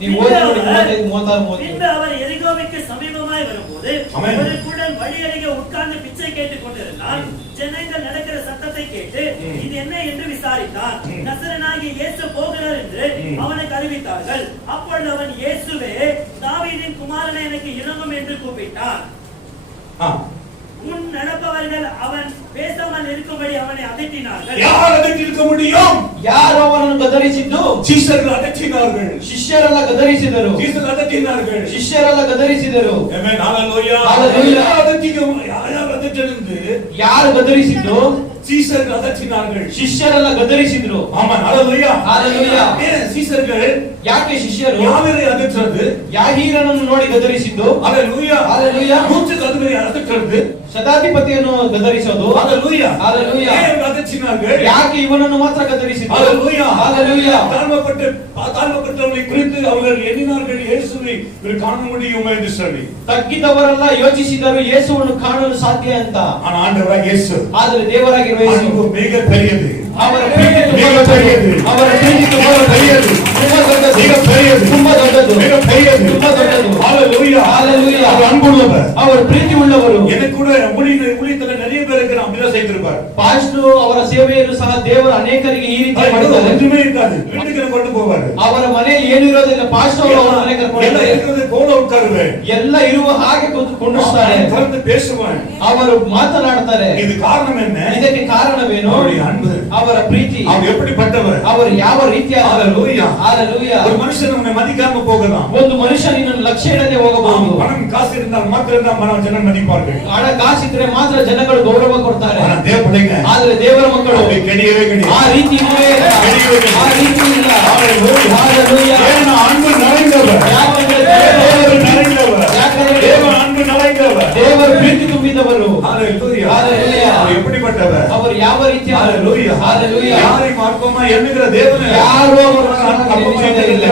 ನೀವು ಓದಿ ನೋಡಿ 35, 36, பின்பு அவர் எரிகோவுக்கு சமீபமாய் வரும்போது ஆமென். ஒரு கூட்டம் வழியருகே உட்கார்ந்து பிச்சை கேட்டுக் கொண்டிருந்தார். ஜனங்கள் நடக்கிற சத்தத்தை கேட்டு இது என்ன என்று விசாரித்தார். நசரனாகிய இயேசு போகிறார் என்று அவனுக்கு அறிவித்தார்கள். அப்பொழுது அவன், இயேசுவே, தாவீதின் குமாரனை எனக்கு இரங்கும் என்று கூப்பிட்டான். முன் நடப்பவர்கள் அவன் பேசாமல் இருக்கும்படி அவனை அதட்டினார்கள். யார் அதட்டி இருக்க முடியும்? ಯಾರು ಅವನನ್ನು ಗದರಿಸಿದ್ದು? சீஷர்கள் அதட்டினார்கள். ಶಿಷ್ಯರೆಲ್ಲ ಗದರಿಸಿದರು. சீஷர்கள் அதட்டினார்கள். ಶಿಷ್ಯರೆಲ್ಲ ಗದರಿಸಿದರು. Amen, hallelujah. Hallelujah. ಯಾರು ಅದಟ್ಟಿದ್ದು? ಯಾರು ಗದರಿಸಿದ್ದು? சீஷர்கள் அதட்டினார்கள். ಶಿಷ್ಯರೆಲ್ಲ ಗದರಿಸಿದ್ರು. ஆமென், ஹalleluya. Hallelujah. ஏன் சீஷர்கள் ಯಾಕೆ ಶಿಷ್ಯರು யாவரை அதட்டுறது? ಯಾಹೀರನನ್ನು ನೋಡಿ ಗದರಿಸಿದ್ದು? ஹalleluya. Hallelujah. நூற்றுக்கு அதிபதி அதட்டுறது? ಶತಾಧಿಪತಿಯನ್ನು ಗದರಿಸೋದು? ஹalleluya. Hallelujah. ஏன் அதட்டினார்கள்? ಯಾಕೆ ಇವನನ್ನು ಮಾತ್ರ ಗದರಿಸಿದ್ದು? ஹalleluya. Hallelujah. தாழ்மைப்பட்டவர்களை குறித்து அவர்கள் எண்ணினார்கள், இயேசுவை இவர் காண முடியுமா என்று சொல்லி. ತಗ್ಗಿದವರೆಲ್ಲ ಯೋಚಿಸಿದರು ಯೇಸುವನ್ನು ಕಾಣಲು ಸಾಧ್ಯ ಅಂತ. ஆனா ஆண்டவராகிய இயேசு ಆದರೆ ದೇವರಾಗಿರುವ ಯೇಸು அன்பு மிக பெரியது. ಅವರ ಪ್ರೀತಿ மிக ತುಂಬಾ பெரியது. ಅವರ ಪ್ರೀತಿ ತುಂಬಾ பெரியது. ತುಂಬಾ ದೊಡ್ಡದು. மிக பெரியது. ತುಂಬಾ ದೊಡ್ಡದು. மிக பெரியது. ತುಂಬಾ ದೊಡ್ಡದು. ஹalleluya. Hallelujah. அவர் அன்புள்ளவர். ಅವರ ಪ್ರೀತಿ ಉಳ್ಳವರು. எனக்கு கூட ஊழியத்துல நிறைய பேருக்கு நான் அப்படிதான் செய்திருப்பார். ಪಾಸ್ಟರ್ ಅವರ ಸೇವೆಯನ್ನು ಸಹ ದೇವರು ಅನೇಕರಿಗೆ ಈ ರೀತಿ அது ಮಾಡಿದ್ದಾರೆ. ஒன்றுமே இருக்காது, வீட்டுக்கு கொண்டு போவாரு. ಅವರ ಮನೆ ಏನು ಇರೋದಿಲ್ಲ, ಪಾಸ್ಟರ್ ಅವರು ಅವರ ಮನೆ ಕರ್ಕೊಂಡು எல்லாம் ಹೋಗ್ತಾರೆ. இருக்கிறது போல உட்காருவேன். ಎಲ್ಲ ಇರುವ ಹಾಗೆ ಕೊಂಡಿಸ್ತಾರೆ. தொடர்ந்து பேசுவேன். ಅವರು ಮಾತನಾಡ್ತಾರೆ. இது காரணம் என்ன? ಇದಕ್ಕೆ ಕಾರಣವೇನು? அவருடைய அன்பு. ಅವರ ಪ್ರೀತಿ. அவர் எப்படிப்பட்டவர்? ಅವರು ಯಾವ ರೀತಿಯಾದವರು? Hallelujah. Hallelujah. ஒரு மனுஷன் உன்னை மதிக்காம போகலாம். ಒಂದು ಮನುಷ್ಯ ನಿನ್ನನ್ನು ಲಕ್ಷ್ಯ ಇಡದೆ ಹೋಗಬಹುದು. பணம் காசு இருந்தால் மாத்திரம் தான் ஜனம் மதிப்பார்கள். ಹಣ ಕಾಸಿದ್ರೆ ಮಾತ್ರ ಜನಗಳು ಗೌರವ ಕೊಡ್ತಾರೆ. ஆனா தேவ பிள்ளைங்க, ಆದ್ರೆ ದೇವರ ಮಕ್ಕಳು அப்படி கிடையவே கிடையாது. ಆ ರೀತಿ ಇಲ್ಲವೇ ಇಲ್ಲ. ಆ ರೀತಿ ಇಲ್ಲ. Hallelujah. ஏன்னா அன்பு நிறைந்தவர். ಯಾಕಂದ್ರೆ தேவ நிறைந்தவர். ಯಾಕಂದ್ರೆ தேவ அன்பு நிறைந்தவர். ದೇವರ ಪ್ರೀತಿ ತುಂಬಿದವರು. Hallelujah. Hallelujah. அவர் எப்படிப்பட்டவர்? ಅವರು ಯಾವ ರೀತಿಯ Hallelujah. Hallelujah. யாரை மார்க்கமா எண்ணுகிற தேவன் ಯಾರು ಅವರನ್ನು ಎಣಿಸೋದೇ ಇಲ್ಲ.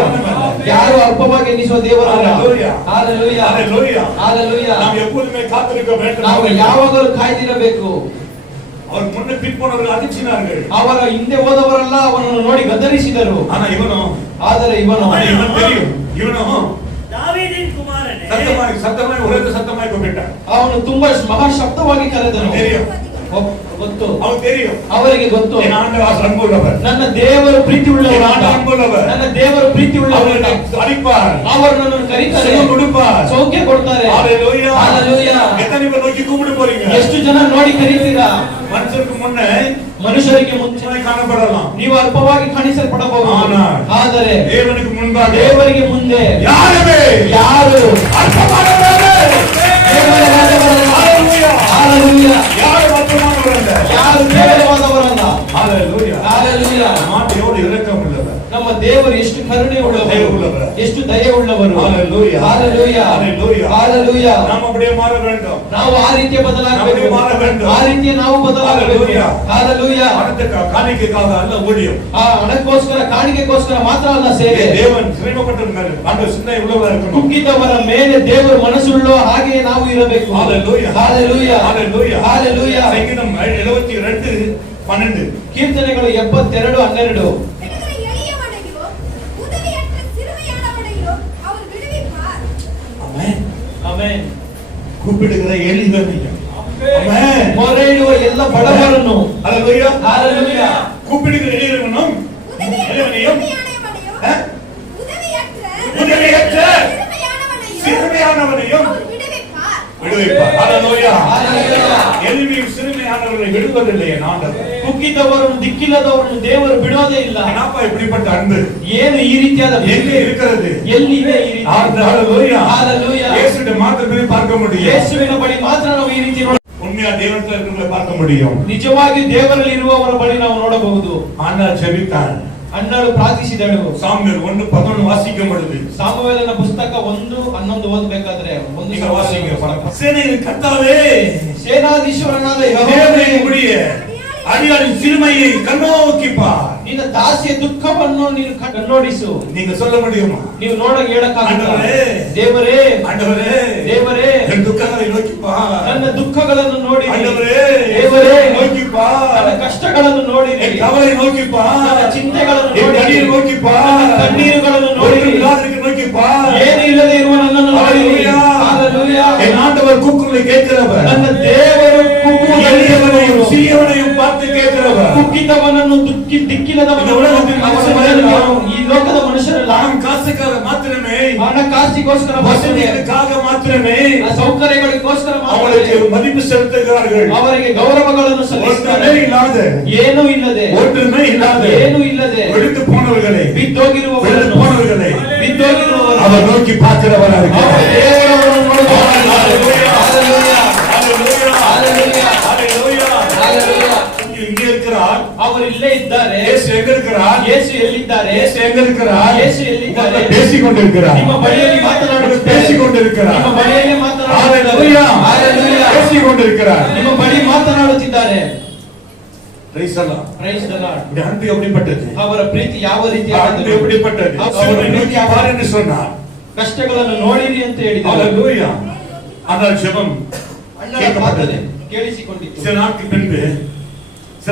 ಯಾರು ಅಲ್ಪವಾಗಿ ಎಣಿಸುವ ದೇವರಲ್ಲ. Hallelujah. Hallelujah. Hallelujah. Hallelujah. நாம் எப்பொழுதுமே காத்திருக்க வேண்டும். ನಾವು ಯಾವಾಗಲೂ ಕಾಯ್ದಿರಬೇಕು. அவர் முன்ன பின்போனவர்கள் அதிர்ச்சினார்கள். ಅವರ ಹಿಂದೆ ಹೋದವರೆಲ್ಲ ಅವನನ್ನು ನೋಡಿ ಗದರಿಸಿದರು. ஆனா இவனோ, ಆದರೆ ಇವನು இவன் தெரியும், இவனோ தாவீதின் குமாரனே, சத்தமாய் உரத்த சத்தமாய் கூப்பிட்டான். ಅವನು ತುಂಬಾ ಮಹಾ ಶಬ್ದವಾಗಿ ಕರೆದನು. தெரியும், ಗೊತ್ತು, அவன் தெரியும், ಅವರಿಗೆ ಗೊತ್ತು, என் ஆண்டவர் அன்புள்ளவர், ನನ್ನ ದೇವರು ಪ್ರೀತಿ ಉಳ್ಳವರು, என் ஆண்டவர் அன்புள்ளவர், ನನ್ನ ದೇವರು ಪ್ರೀತಿ ಉಳ್ಳವರು. அவரை அடிப்பார், ಅವರು ನನ್ನನ್ನು ಕರೀತಾರೆ, சுகம் கொடுப்பார், ಸೌಖ್ಯ ಕೊಡ್ತಾರೆ. ஹalleluya. Hallelujah. எத்தனை பேர் நோக்கி கூப்பிட போறீங்க? ಎಷ್ಟು ಜನ ನೋಡಿ ಕರೀತೀರಾ? மனுஷருக்கு முன்னே ಮನುಷ್ಯರಿಗೆ ಮುಂಚೆ காணப்படலாம், ನೀವು ಅಲ್ಪವಾಗಿ ಕಾಣಿಸಲ್ಪಡಬಹುದು. ಆದರೆ தேவனுக்கு முன்பாக ದೇವರಿಗೆ ಮುಂದೆ யாருமே ಯಾರು அற்பமானவரே. Hallelujah. Hallelujah. யாரு அற்பமானவரல்ல, ಯಾರು ಕೇವಲವಾದವರಲ್ಲ. ஹalleluya. Hallelujah. மாட்டையோடு இரக்கம் உள்ளவர், ನಮ್ಮ ದೇವರು ಎಷ್ಟು ಕರುಣೆ ಉಳ್ಳವರು, ಎಷ್ಟು ದಯೆ ಉಳ್ಳವರು. Hallelujah. Hallelujah. Hallelujah. Hallelujah. நாம் அப்படியே மாற வேண்டும். ನಾವು ಆ ರೀತಿಯ ಬದಲಾಗಬೇಕು. அப்படியே ಮಾರ வேண்டும். ಆ ರೀತಿಯ ನಾವು ಬದಲಾಗಬೇಕು. Hallelujah. Hallelujah. பணத்துக்கு காணிக்கைக்காக அல்ல ஊழியம். ಆ ಹಣಕ್ಕೋಸ್ಕರ ಕಾಣಿಕೆಗೋಸ್ಕರ ಮಾತ್ರ ಅಲ್ಲ ಸೇವೆ. தேவன் சிறைப்பட்டவன் மேல ஆண்டவர் சிந்தை உள்ளவரா இருக்கணும். ಕುಗ್ಗಿದವರ ಮೇಲೆ ದೇವರು ಮನಸ್ಸುಳ್ಳೋ ಹಾಗೆ ನಾವು ಇರಬೇಕು. Hallelujah. Hallelujah. Hallelujah. Hallelujah. சங்கீதம் 72:12. ಕೀರ್ತನೆಗಳು 72:12. விடுகிற எளியவனையோ உதவியற்ற சிறுமையானவனையோ அவர் விடுவிப்பார். ஆமென். ಆಮೆನ್. கூப்பிடுகிற எளியவனையும். ஆமென். ಮೊರೆ ಇಡುವ ಎಲ್ಲ ಬಡವರನ್ನು. Hallelujah. Hallelujah. கூப்பிடுகிற எளியவனும் உதவியற்ற எளியவனையும் சிறுமையானவனையோ உதவியற்ற உதவியற்ற சிறுமையானவனையோ சிறுமையானவனையும் அவர் விடுவிப்பார். விடுவிப்பார். Hallelujah. Hallelujah. எளிமையும் சிறுமையானவர்களை விடுவதில்லை என் ஆண்டவர். ಕುಗ್ಗಿದವರನ್ನು ದಿಕ್ಕಿಲ್ಲದವರನ್ನು ದೇವರು ಬಿಡೋದೇ ಇಲ್ಲ. என்னப்பா இப்படிப்பட்ட அன்பு ಏನು ಈ ರೀತಿಯಾದ எங்கே இருக்கிறது? ಎಲ್ಲಿದೆ ಈ ರೀತಿ? Hallelujah. Hallelujah. இயேசுவிட மாத்திரமே பார்க்க முடியும். ಯೇಸುವಿನ ಬಳಿ ಮಾತ್ರ ನಾವು ಈ ರೀತಿ உண்மையா தேவனத்துல இருக்கிறவங்களை பார்க்க முடியும். ನಿಜವಾಗಿ ದೇವರಲ್ಲಿ ಇರುವವರ ಬಳಿ ನಾವು ನೋಡಬಹುದು. ஆனா ஜெபித்தான். ಅಣ್ಣಳು ಪ್ರಾರ್ಥಿಸಿದಳು. சாமுவேல் 1:11 வாசிக்கும் பொழுது ಸಾಮುವೇಲನ ಪುಸ್ತಕ 1:11 ಓದಬೇಕಾದ್ರೆ நீங்க வாசிங்க பழக்கம். சேனையின் கர்த்தாவே, ಸೇನಾಧೀಶ್ವರನಾದ தேவனே, ಯೆಹೋವನೇ, உம்முடைய அடியாரின் சிறுமையை கண்ணோக்கி பார். ನಿನ್ನ ದಾಸಿಯ ದುಃಖವನ್ನು ನೀನು ಕಣ್ಣೋಡಿಸು. நீங்க சொல்ல முடியுமா? ನೀವು ಹೇಳಕ್ಕಾಗಲ್ಲ. ಆಂಡವರೇ, ದೇವರೇ, ஆண்டவரೇ, ದೇವರೇ, என் துக்கங்களை நோக்கி பார். ನನ್ನ ದುಃಖಗಳನ್ನು ನೋಡಿ. ஆண்டவரே, ದೇವರೇ, நோக்கி பார். ನನ್ನ ಕಷ್ಟಗಳನ್ನು ನೋಡಿ. என் கவலை நோக்கி பார். ನನ್ನ ಚಿಂತೆಗಳನ್ನು என் ನೋಡಿ. கண்ணீர் நோக்கி பார். ನನ್ನ ಕಣ್ಣೀರುಗಳನ್ನು ನೋಡಿ. இல்லாதவருக்கு நோக்கி பார். ಏನು ಇಲ್ಲದೆ ಇರುವ ನನ್ನನ್ನು ನೋಡಿ. Hallelujah. என் ஆண்டவர் கூக்குரலை கேட்கிறவர். ನನ್ನ ದೇವರು எளியவனையும் சிறியவனையும் பார்த்து கேட்கிறவர். ಕುಗ್ಗಿದವನನ್ನು ದಿಕ್ಕಿಲ್ಲದವನನ್ನು இந்த உலகத்தில் ಅವನ மனுஷன் ಮನೆಯಲ್ಲಿ இருந்தாலும் ಈ ಲೋಕದ ಮನುಷ್ಯರೆಲ್ಲ ಹಣ ಕಾಸಿಗಾಗಿ ಮಾತ್ರமே, ಹಣಕಾಸಿಗೋಸ್ಕರ ವಸತಿகளுக்காக ಮಾತ್ರமே, ಸೌಕರ್ಯಗಳಿಗೋಸ್ಕರ அவங்களுக்கு மதிப்பு செலுத்துகிறார்கள். ಅವರಿಗೆ ಗೌರವಗಳನ್ನು ಸಲ್ಲಿಸುತ್ತಾರೆ. ஒன்றுமே இல்லாத, ಏನೂ ಇಲ್ಲದೆ, ஒன்றுமே இல்லாத, ಏನೂ ಇಲ್ಲದೆ வெளுத்து போனவர்களை, ಬಿದ್ದೋಗಿರುವವರನ್ನು, போனவர்களை ಬಿದ್ದೋಗಿರುವವರನ್ನು அவர் நோக்கி பார்க்கிறவராக இருக்கிறார். ದೇವರನ್ನು ನೋಡುವವರಾಗಿದ್ದಾರೆ. Hallelujah. Hallelujah. Hallelujah. Hallelujah. Hallelujah. Hallelujah. இங்கே இருக்கிறார். ಅವರು ಇಲ್ಲೇ ಇದ್ದಾರೆ. இயேசு எங்க இருக்கிறார்? ಯೇಸು ಎಲ್ಲಿದ್ದಾರೆ? இயேசு எங்க இருக்கிறார்? ಯೇಸು ಎಲ್ಲಿದ್ದಾರೆ? பேசிக் கொண்டிருக்கிறார். ನಿಮ್ಮ ಬಳಿಯಲ್ಲಿ ಮಾತನಾಡುತ್ತಾರೆ. பேசிக் கொண்டிருக்கிறார். ನಿಮ್ಮ ಬಳಿಯಲ್ಲಿ ಮಾತನಾಡುತ್ತಾರೆ. Hallelujah. Hallelujah. பேசிக் கொண்டிருக்கிறார். ನಿಮ್ಮ ಬಳಿ ಮಾತನಾಡುತ್ತಿದ್ದಾರೆ. Praise the Lord. Praise the Lord. இந்த அன்பு எப்படிப்பட்டது? ಅವರ ಪ್ರೀತಿ ಯಾವ அன்பு ರೀತಿಯಾಗಿದೆ? எப்படிப்பட்டது? அவரை நோக்கி பார் என்று சொன்னார். ಕಷ್ಟಗಳನ್ನು ನೋಡಿರಿ ಅಂತ ಹೇಳಿದ್ದಾರೆ. Hallelujah. ஆனால் ஜெபம் ಅಣ್ಣನ ಪ್ರಾರ್ಥನೆ ಕೇಳಿಸಿಕೊಂಡಿತು. சில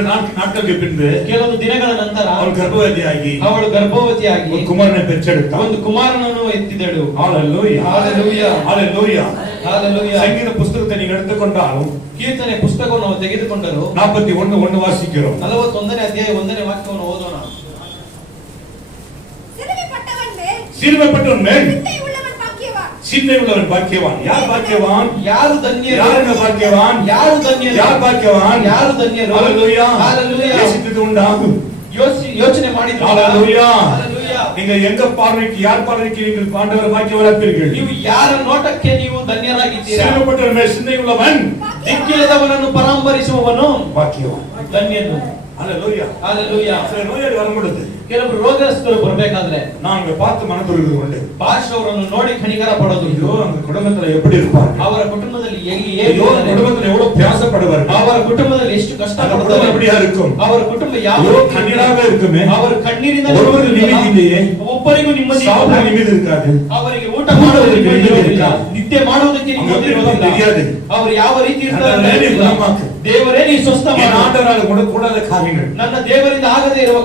நாட்களுக்கு பின்பு ಕೆಲವು ದಿನಗಳ ನಂತರ அவள் கர்ப்பவதியாகி ಅವಳು ಗರ್ಭವತಿಯಾಗಿ ஒரு குமாரனை பெற்றெடுத்தாள். ಒಂದು ಕುಮಾರನನ್ನು ಎತ್ತಿದಳು. Hallelujah. Hallelujah. Hallelujah. Hallelujah. சங்கீத புத்தகத்தை நீங்க எடுத்துக்கொண்டாலும் ಕೀರ್ತನೆ ಪುಸ್ತಕವನ್ನು ನಾವು ತೆಗೆದುಕೊಂಡರು 41:1 வாசிக்கிறோம். 41ನೇ ಅಧ್ಯಾಯ 1ನೇ ವಾಕ್ಯವನ್ನು ಓದೋಣ. சிறுமைப்பட்டவன் மேல் சிந்தை உள்ளவன் பாக்கியவான். சிந்தை உள்ளவன் பாக்கியவான். யார் பாக்கியவான்? ಯಾರು ಧನ್ಯರು? யாருங்க பாக்கியவான்? ಯಾರು ಧನ್ಯರು? யார் பாக்கியவான்? ಯಾರು ಧನ್ಯರು? Hallelujah. Hallelujah. யோசித்தது உண்டா? ಯೋಚನೆ ಮಾಡಿದ್ರು. Hallelujah. Hallelujah. நீங்க எங்க பார்வைக்கு, யார் பார்வைக்கு நீங்கள் ஆண்டவர் பாக்கியவான்கள்? ನೀವು ಯಾರ ನೋಟಕ್ಕೆ ನೀವು ಧನ್ಯರಾಗಿದ್ದೀರಾ? சிறுமைப்பட்டவன் மேல் சிந்தை உள்ளவன் ದಿಕ್ಕಿಲ್ಲದವನನ್ನು ಪರಾಂಬರಿಸುವವನು பாக்கியவான். ಧನ್ಯನು. Hallelujah. Hallelujah. சில நோயாளி வரும்பொழுது ಕೆಲವರು ರೋಗಸ್ಥರು ಬರಬೇಕಾದ್ರೆ நாங்க பார்த்து மனதுருகிறது உண்டு. ಪಾಶ್ ಅವರನ್ನು ನೋಡಿ ಕನಿಕರ ಪಡೋದು. ஐயோ அந்த குடும்பத்துல எப்படி இருப்பாங்க? ಅವರ ಕುಟುಂಬದಲ್ಲಿ ಹೇಗೆ ஐயோ குடும்பத்துல எவ்வளவு பிரயாசப்படுவார்கள்? ಅವರ ಕುಟುಂಬದಲ್ಲಿ ಎಷ್ಟು ಕಷ್ಟ அந்த குடும்பம் ಪಡ್ತಾರೆ? எப்படியா இருக்கும்? ಅವರ ಕುಟುಂಬ ಯಾವ ஐயோ கண்ணீராவே இருக்குமே. ಅವರ ಕಣ್ಣೀರಿನ ஒருவருக்கு நிம்மதி இல்லையே. ಒಬ್ಬರಿಗೂ ನಿಮ್ಮದಿ சாப்பிட நிம்மதி இருக்காது. ಅವರಿಗೆ ಊಟ ಮಾಡುವುದಕ್ಕೆ ನಿಮ್ಮದಿರೋದಿಲ್ಲ. ನಿದ್ದೆ ಮಾಡುವುದಕ್ಕೆ ನಿಮ್ಮದಿರೋದಿಲ್ಲ. தெரியாது. ಅವರು ಯಾವ ರೀತಿ ಇರ್ತಾರೆ? ಅದನ್ನೇ ಗುಣಮಾಕು. ದೇವರೇ ನೀ ಸ್ವಸ್ಥ என் ಮಾಡು. ஆண்டவரால் கூடாத காரியங்கள் ನನ್ನ ದೇವರಿಂದ ಆಗದೇ ಇರುವ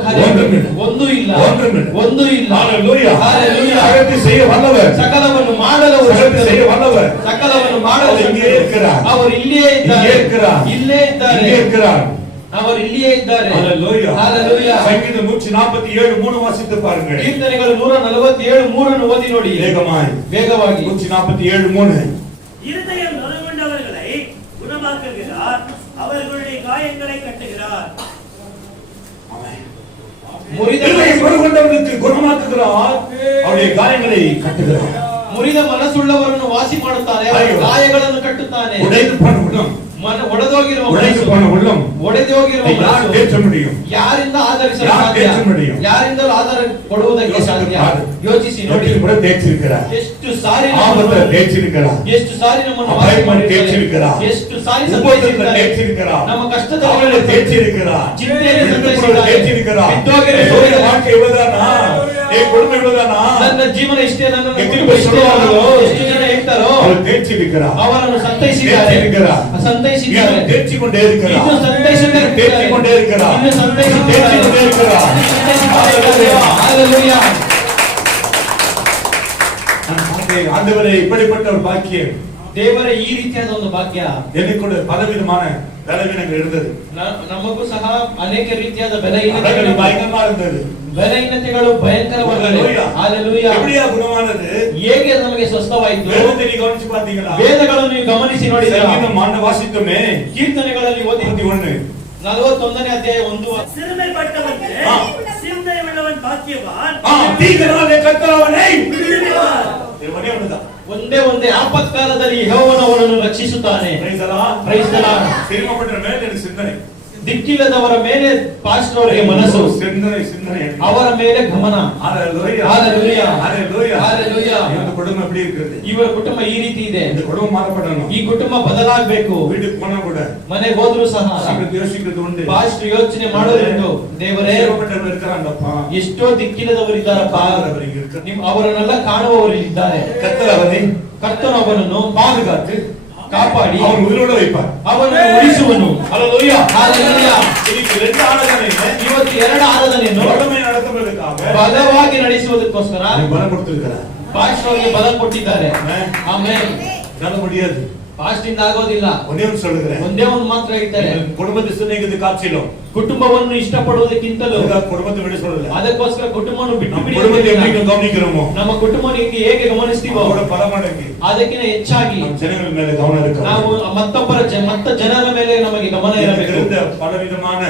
ಒಂದೂ ಇಲ್ಲ. ಒಂದೂ ಇಲ್ಲ. Hallelujah. Hallelujah. சகலத்தை செய்ய வல்லவர். ಸಕಲವನ್ನು ಮಾಡಲು சகலத்தை செய்ய வல்லவர். ಸಕಲವನ್ನು ಮಾಡಲು அவர் இங்கே இருக்கிறார். ಅವರು ಇಲ್ಲಿಯೇ ಇದ್ದಾರೆ. இங்கே இருக்கிறார். ಇಲ್ಲೇ ಇದ್ದಾರೆ. இங்கே இருக்கிறார். ಅವರು ಇಲ್ಲಿಯೇ ಇದ್ದಾರೆ. Hallelujah. Hallelujah. சங்கீதம் 147:3 வாசித்து பாருங்கள். ಕೀರ್ತನೆಗಳು 147:3 ಓದಿ ನೋಡಿ. ವೇಗವಾಗಿ 147:3. இருதயம் நொறுங்குண்டவர்களை குணமாக்குகிறார், அவர்களுடைய காயங்களை கட்டுகிறார். கொண்டவர்களுக்கு குணமாக்குகிறார், அவருடைய காயங்களை கட்டுகிறார். ಮುರಿದ ಮನಸ್ಸುಳ್ಳವರನ್ನು ವಾಸಿ ಮಾಡುತ್ತಾರೆ, ಅವರ ಗಾಯಗಳನ್ನು ಕಟ್ಟುತ್ತಾನೆ. உடைந்து போன உள்ளம், ಒಡೆದೋಗಿರುವ உடைந்து ಮನಸ್ಸು, போன உள்ளம் ಒಡೆದೋಗಿರುವ யார் ಮನಸ್ಸು தேற்ற முடியும்? ಯಾರಿಂದ ಆಧರಿಸಲು ಯಾರು ಸಾಧ್ಯ? தேற்ற முடியும்? ಯಾರಿಂದಲೂ ಆಧಾರ ಕೊಡುವುದಕ್ಕೆ ಸಾಧ್ಯ? ಯೋಚಿಸಿ ನೋಡಿ. நோட்டில் கூட தேய்ச்சிருக்கிறார். ಎಷ್ಟು ಸಾರಿ ஆபத்தை தேய்ச்சிருக்கிறார். ಎಷ್ಟು ಸಾರಿ ನಮ್ಮನ್ನು ವಾಸಿ அபாயத்தை ಮಾಡಿದ್ದಾರೆ. தேய்ச்சிருக்கிறார். ಎಷ್ಟು ಸಾರಿ உபத்திரத்தை ಸಂತೈಸಿದ್ದಾರೆ. தேய்ச்சிருக்கிறார். ನಮ್ಮ ಕಷ್ಟದ அவர்களை தேய்ச்சிருக்கிறார். ಚಿಂತೆಯನ್ನು விழுந்துபோனதை தேய்ச்சிருக்கிறார். ಬಿದ್ದೋಗಿರುವ வாழ்க்கை இவ்வளவுதானா? குடும்பம் இவ்வளவுதானா? ನನ್ನ ಜೀವನ ಇಷ್ಟೇ, ನನ್ನ ಎತ್ತಿನ ಕುಟುಂಬ ಇಷ್ಟೇ, ಬಸ್ಸುಗಳು ಎಷ್ಟು ಜನ ಇರ್ತಾರೋ அவர் தேய்ச்சிருக்கிறார். ಅವರನ್ನು ಸಂತೈಸಿದ್ದಾರೆ. தேய்ச்சிருக்கிறார். ಸಂತೈಸಿದ್ದಾರೆ. இன்னும் தேய்ச்சிக்கொண்டே இருக்கிறார். ಇನ್ನು ಸಂತೈಸಿದ್ದಾರೆ. தேய்ச்சிக்கொண்டே இருக்கிறார். ಇನ್ನು ಸಂತೈಸಿದ್ದಾರೆ. தேய்ச்சிக்கொண்டே இருக்கிறார். Hallelujah. ஆண்டவரே இப்படிப்பட்ட ஒரு பாக்கியம் ದೇವರ ಈ ರೀತಿಯಾದ ಒಂದು ಭಾಗ್ಯ எனக்கு கூட பலவிதமான பலவீனங்கள் இருந்தது. ನಮಗೂ ಸಹ ಅನೇಕ ರೀತಿಯಾದ ಅದರಲ್ಲಿ பயங்கரமா இருந்தது. ಬಲಹೀನತೆಗಳು ಭಯಂಕರವಾಗಿವೆ. Hallelujah. எப்படியா குணமானது? ಹೇಗೆ ನಮಗೆ ಸ್ವಸ್ಥವಾಯಿತು? வேதத்தை நீ கவனிச்சு பாத்தீங்களா? ವೇದಗಳನ್ನು ನೀವು ಗಮನಿಸಿ ನೋಡಿದ್ದೀರಾ? சங்கீதம் மாண்ட வாசித்தோமே. ಕೀರ್ತನೆಗಳಲ್ಲಿ ಓದಿ 41 41ನೇ ಅಧ್ಯಾಯ 1 சிறுமைப்பட்டவன் சிந்தை உள்ளவன் பாக்கியவான். தீங்கனாலே கர்த்தர் அவனை விடுவிப்பார். தேவனே ஒண்ணுதான். ಒಂದೇ ಆಪತ್ಕಾಲದಲ್ಲಿ ಯೆಹೋವನು ಅವನನ್ನು ರಕ್ಷಿಸುತ್ತಾನೆ. Praise the Lord. சிறுமைப்பட்ட மேல் எனக்கு சிந்தனை, ದಿಕ್ಕಿಲ್ಲದವರ ಮೇಲೆ ಪಾಸ್ಟರ್ ಅವರಿಗೆ ಮನಸ್ಸು, சிந்தனை ಅವರ ಮೇಲೆ ಗಮನ. Hallelujah. Hallelujah. Hallelujah. Hallelujah. இந்த குடும்பம் எப்படி இருக்குது? ಇವರ ಕುಟುಂಬ ಈ ರೀತಿ ಇದೆ. இந்த குடும்பம் மாறப்படணும். ಈ ಕುಟುಂಬ ಬದಲಾಗಬೇಕು. வீட்டுக்கு போனா கூட ಮನೆಗೆ ಹೋದ್ರು ಸಹ யோசிக்கிறது உண்டு. ಪಾಸ್ಟರ್ ಯೋಚನೆ ಮಾಡೋದುಂಟು. ದೇವರೇ, சிறுமைப்பட்டவர் இருக்கிறாங்கப்பா, ಎಷ್ಟೋ ದಿಕ್ಕಿಲ್ಲದವರಿದ್ದಾರಪ್ಪ, அவರಿಗೆ இருக்கு. ಅವರನ್ನೆಲ್ಲ ಕಾಣುವವರು ಇದ್ದಾರೆ. கர்த்தர் அவனை ಕರ್ತನು ಅವನನ್ನು பாதுகாத்து ಕಾಪಾಡಿ அவன் உயிரோட வைப்பார். ಅವನನ್ನು ಉಳಿಸುವನು. Hallelujah. Hallelujah. இன்னைக்கு 2 ஆராதனையில ಇವತ್ತು 2 ಆರಾಧನೆಯನ್ನು ஒழுமை நடத்துவதற்காக ಬಲವಾಗಿ ನಡೆಸುವುದಕ್ಕೋಸ್ಕರ அவன் பலம் கொடுத்திருக்கிறார். ಪಾಸ್ಟರ್ ಅವರಿಗೆ ಬಲ ಕೊಟ್ಟಿದ್ದಾರೆ. ಆಮೆನ್. சொல்ல முடியாது. ಫಾಸ್ಟ್ ಇಂದ ಆಗೋದಿಲ್ಲ. ಒಂದೇ ಒಂದು சொல்லுகிறேன், ಒಂದೇ ಒಂದು ಮಾತ್ರ ಹೇಳ್ತಾರೆ, குடும்பத்தை சிநேகித்து காட்சிலும் ಕುಟುಂಬವನ್ನು ಇಷ್ಟಪಡುವುದಕ್ಕಿಂತಲೂ குடும்பத்தை விட சொல்லல, ಅದಕ್ಕೋಸ್ಕರ ಕುಟುಂಬವನ್ನು ಬಿಟ್ಟು ನಮ್ಮ ಕುಟುಂಬத்தை எப்படி ಗಮನಿக்கிறோமோ, ನಮ್ಮ ಕುಟುಂಬವನ್ನು ಹೇಗೆ ಗಮನಿಸ್ತೀವೋ ಅವರ ಪರಮಾಣಕ್ಕೆ ಅದಕ್ಕಿಂತ ಹೆಚ್ಚಾಗಿ ನಮ್ಮ ಜನಗಳ ಮೇಲೆ ಗಮನ ಇರಬೇಕು. ನಾವು ಮತ್ತ ಜನರ ಮೇಲೆ ನಮಗೆ ಗಮನ ಇರಬೇಕು. பலவிதமான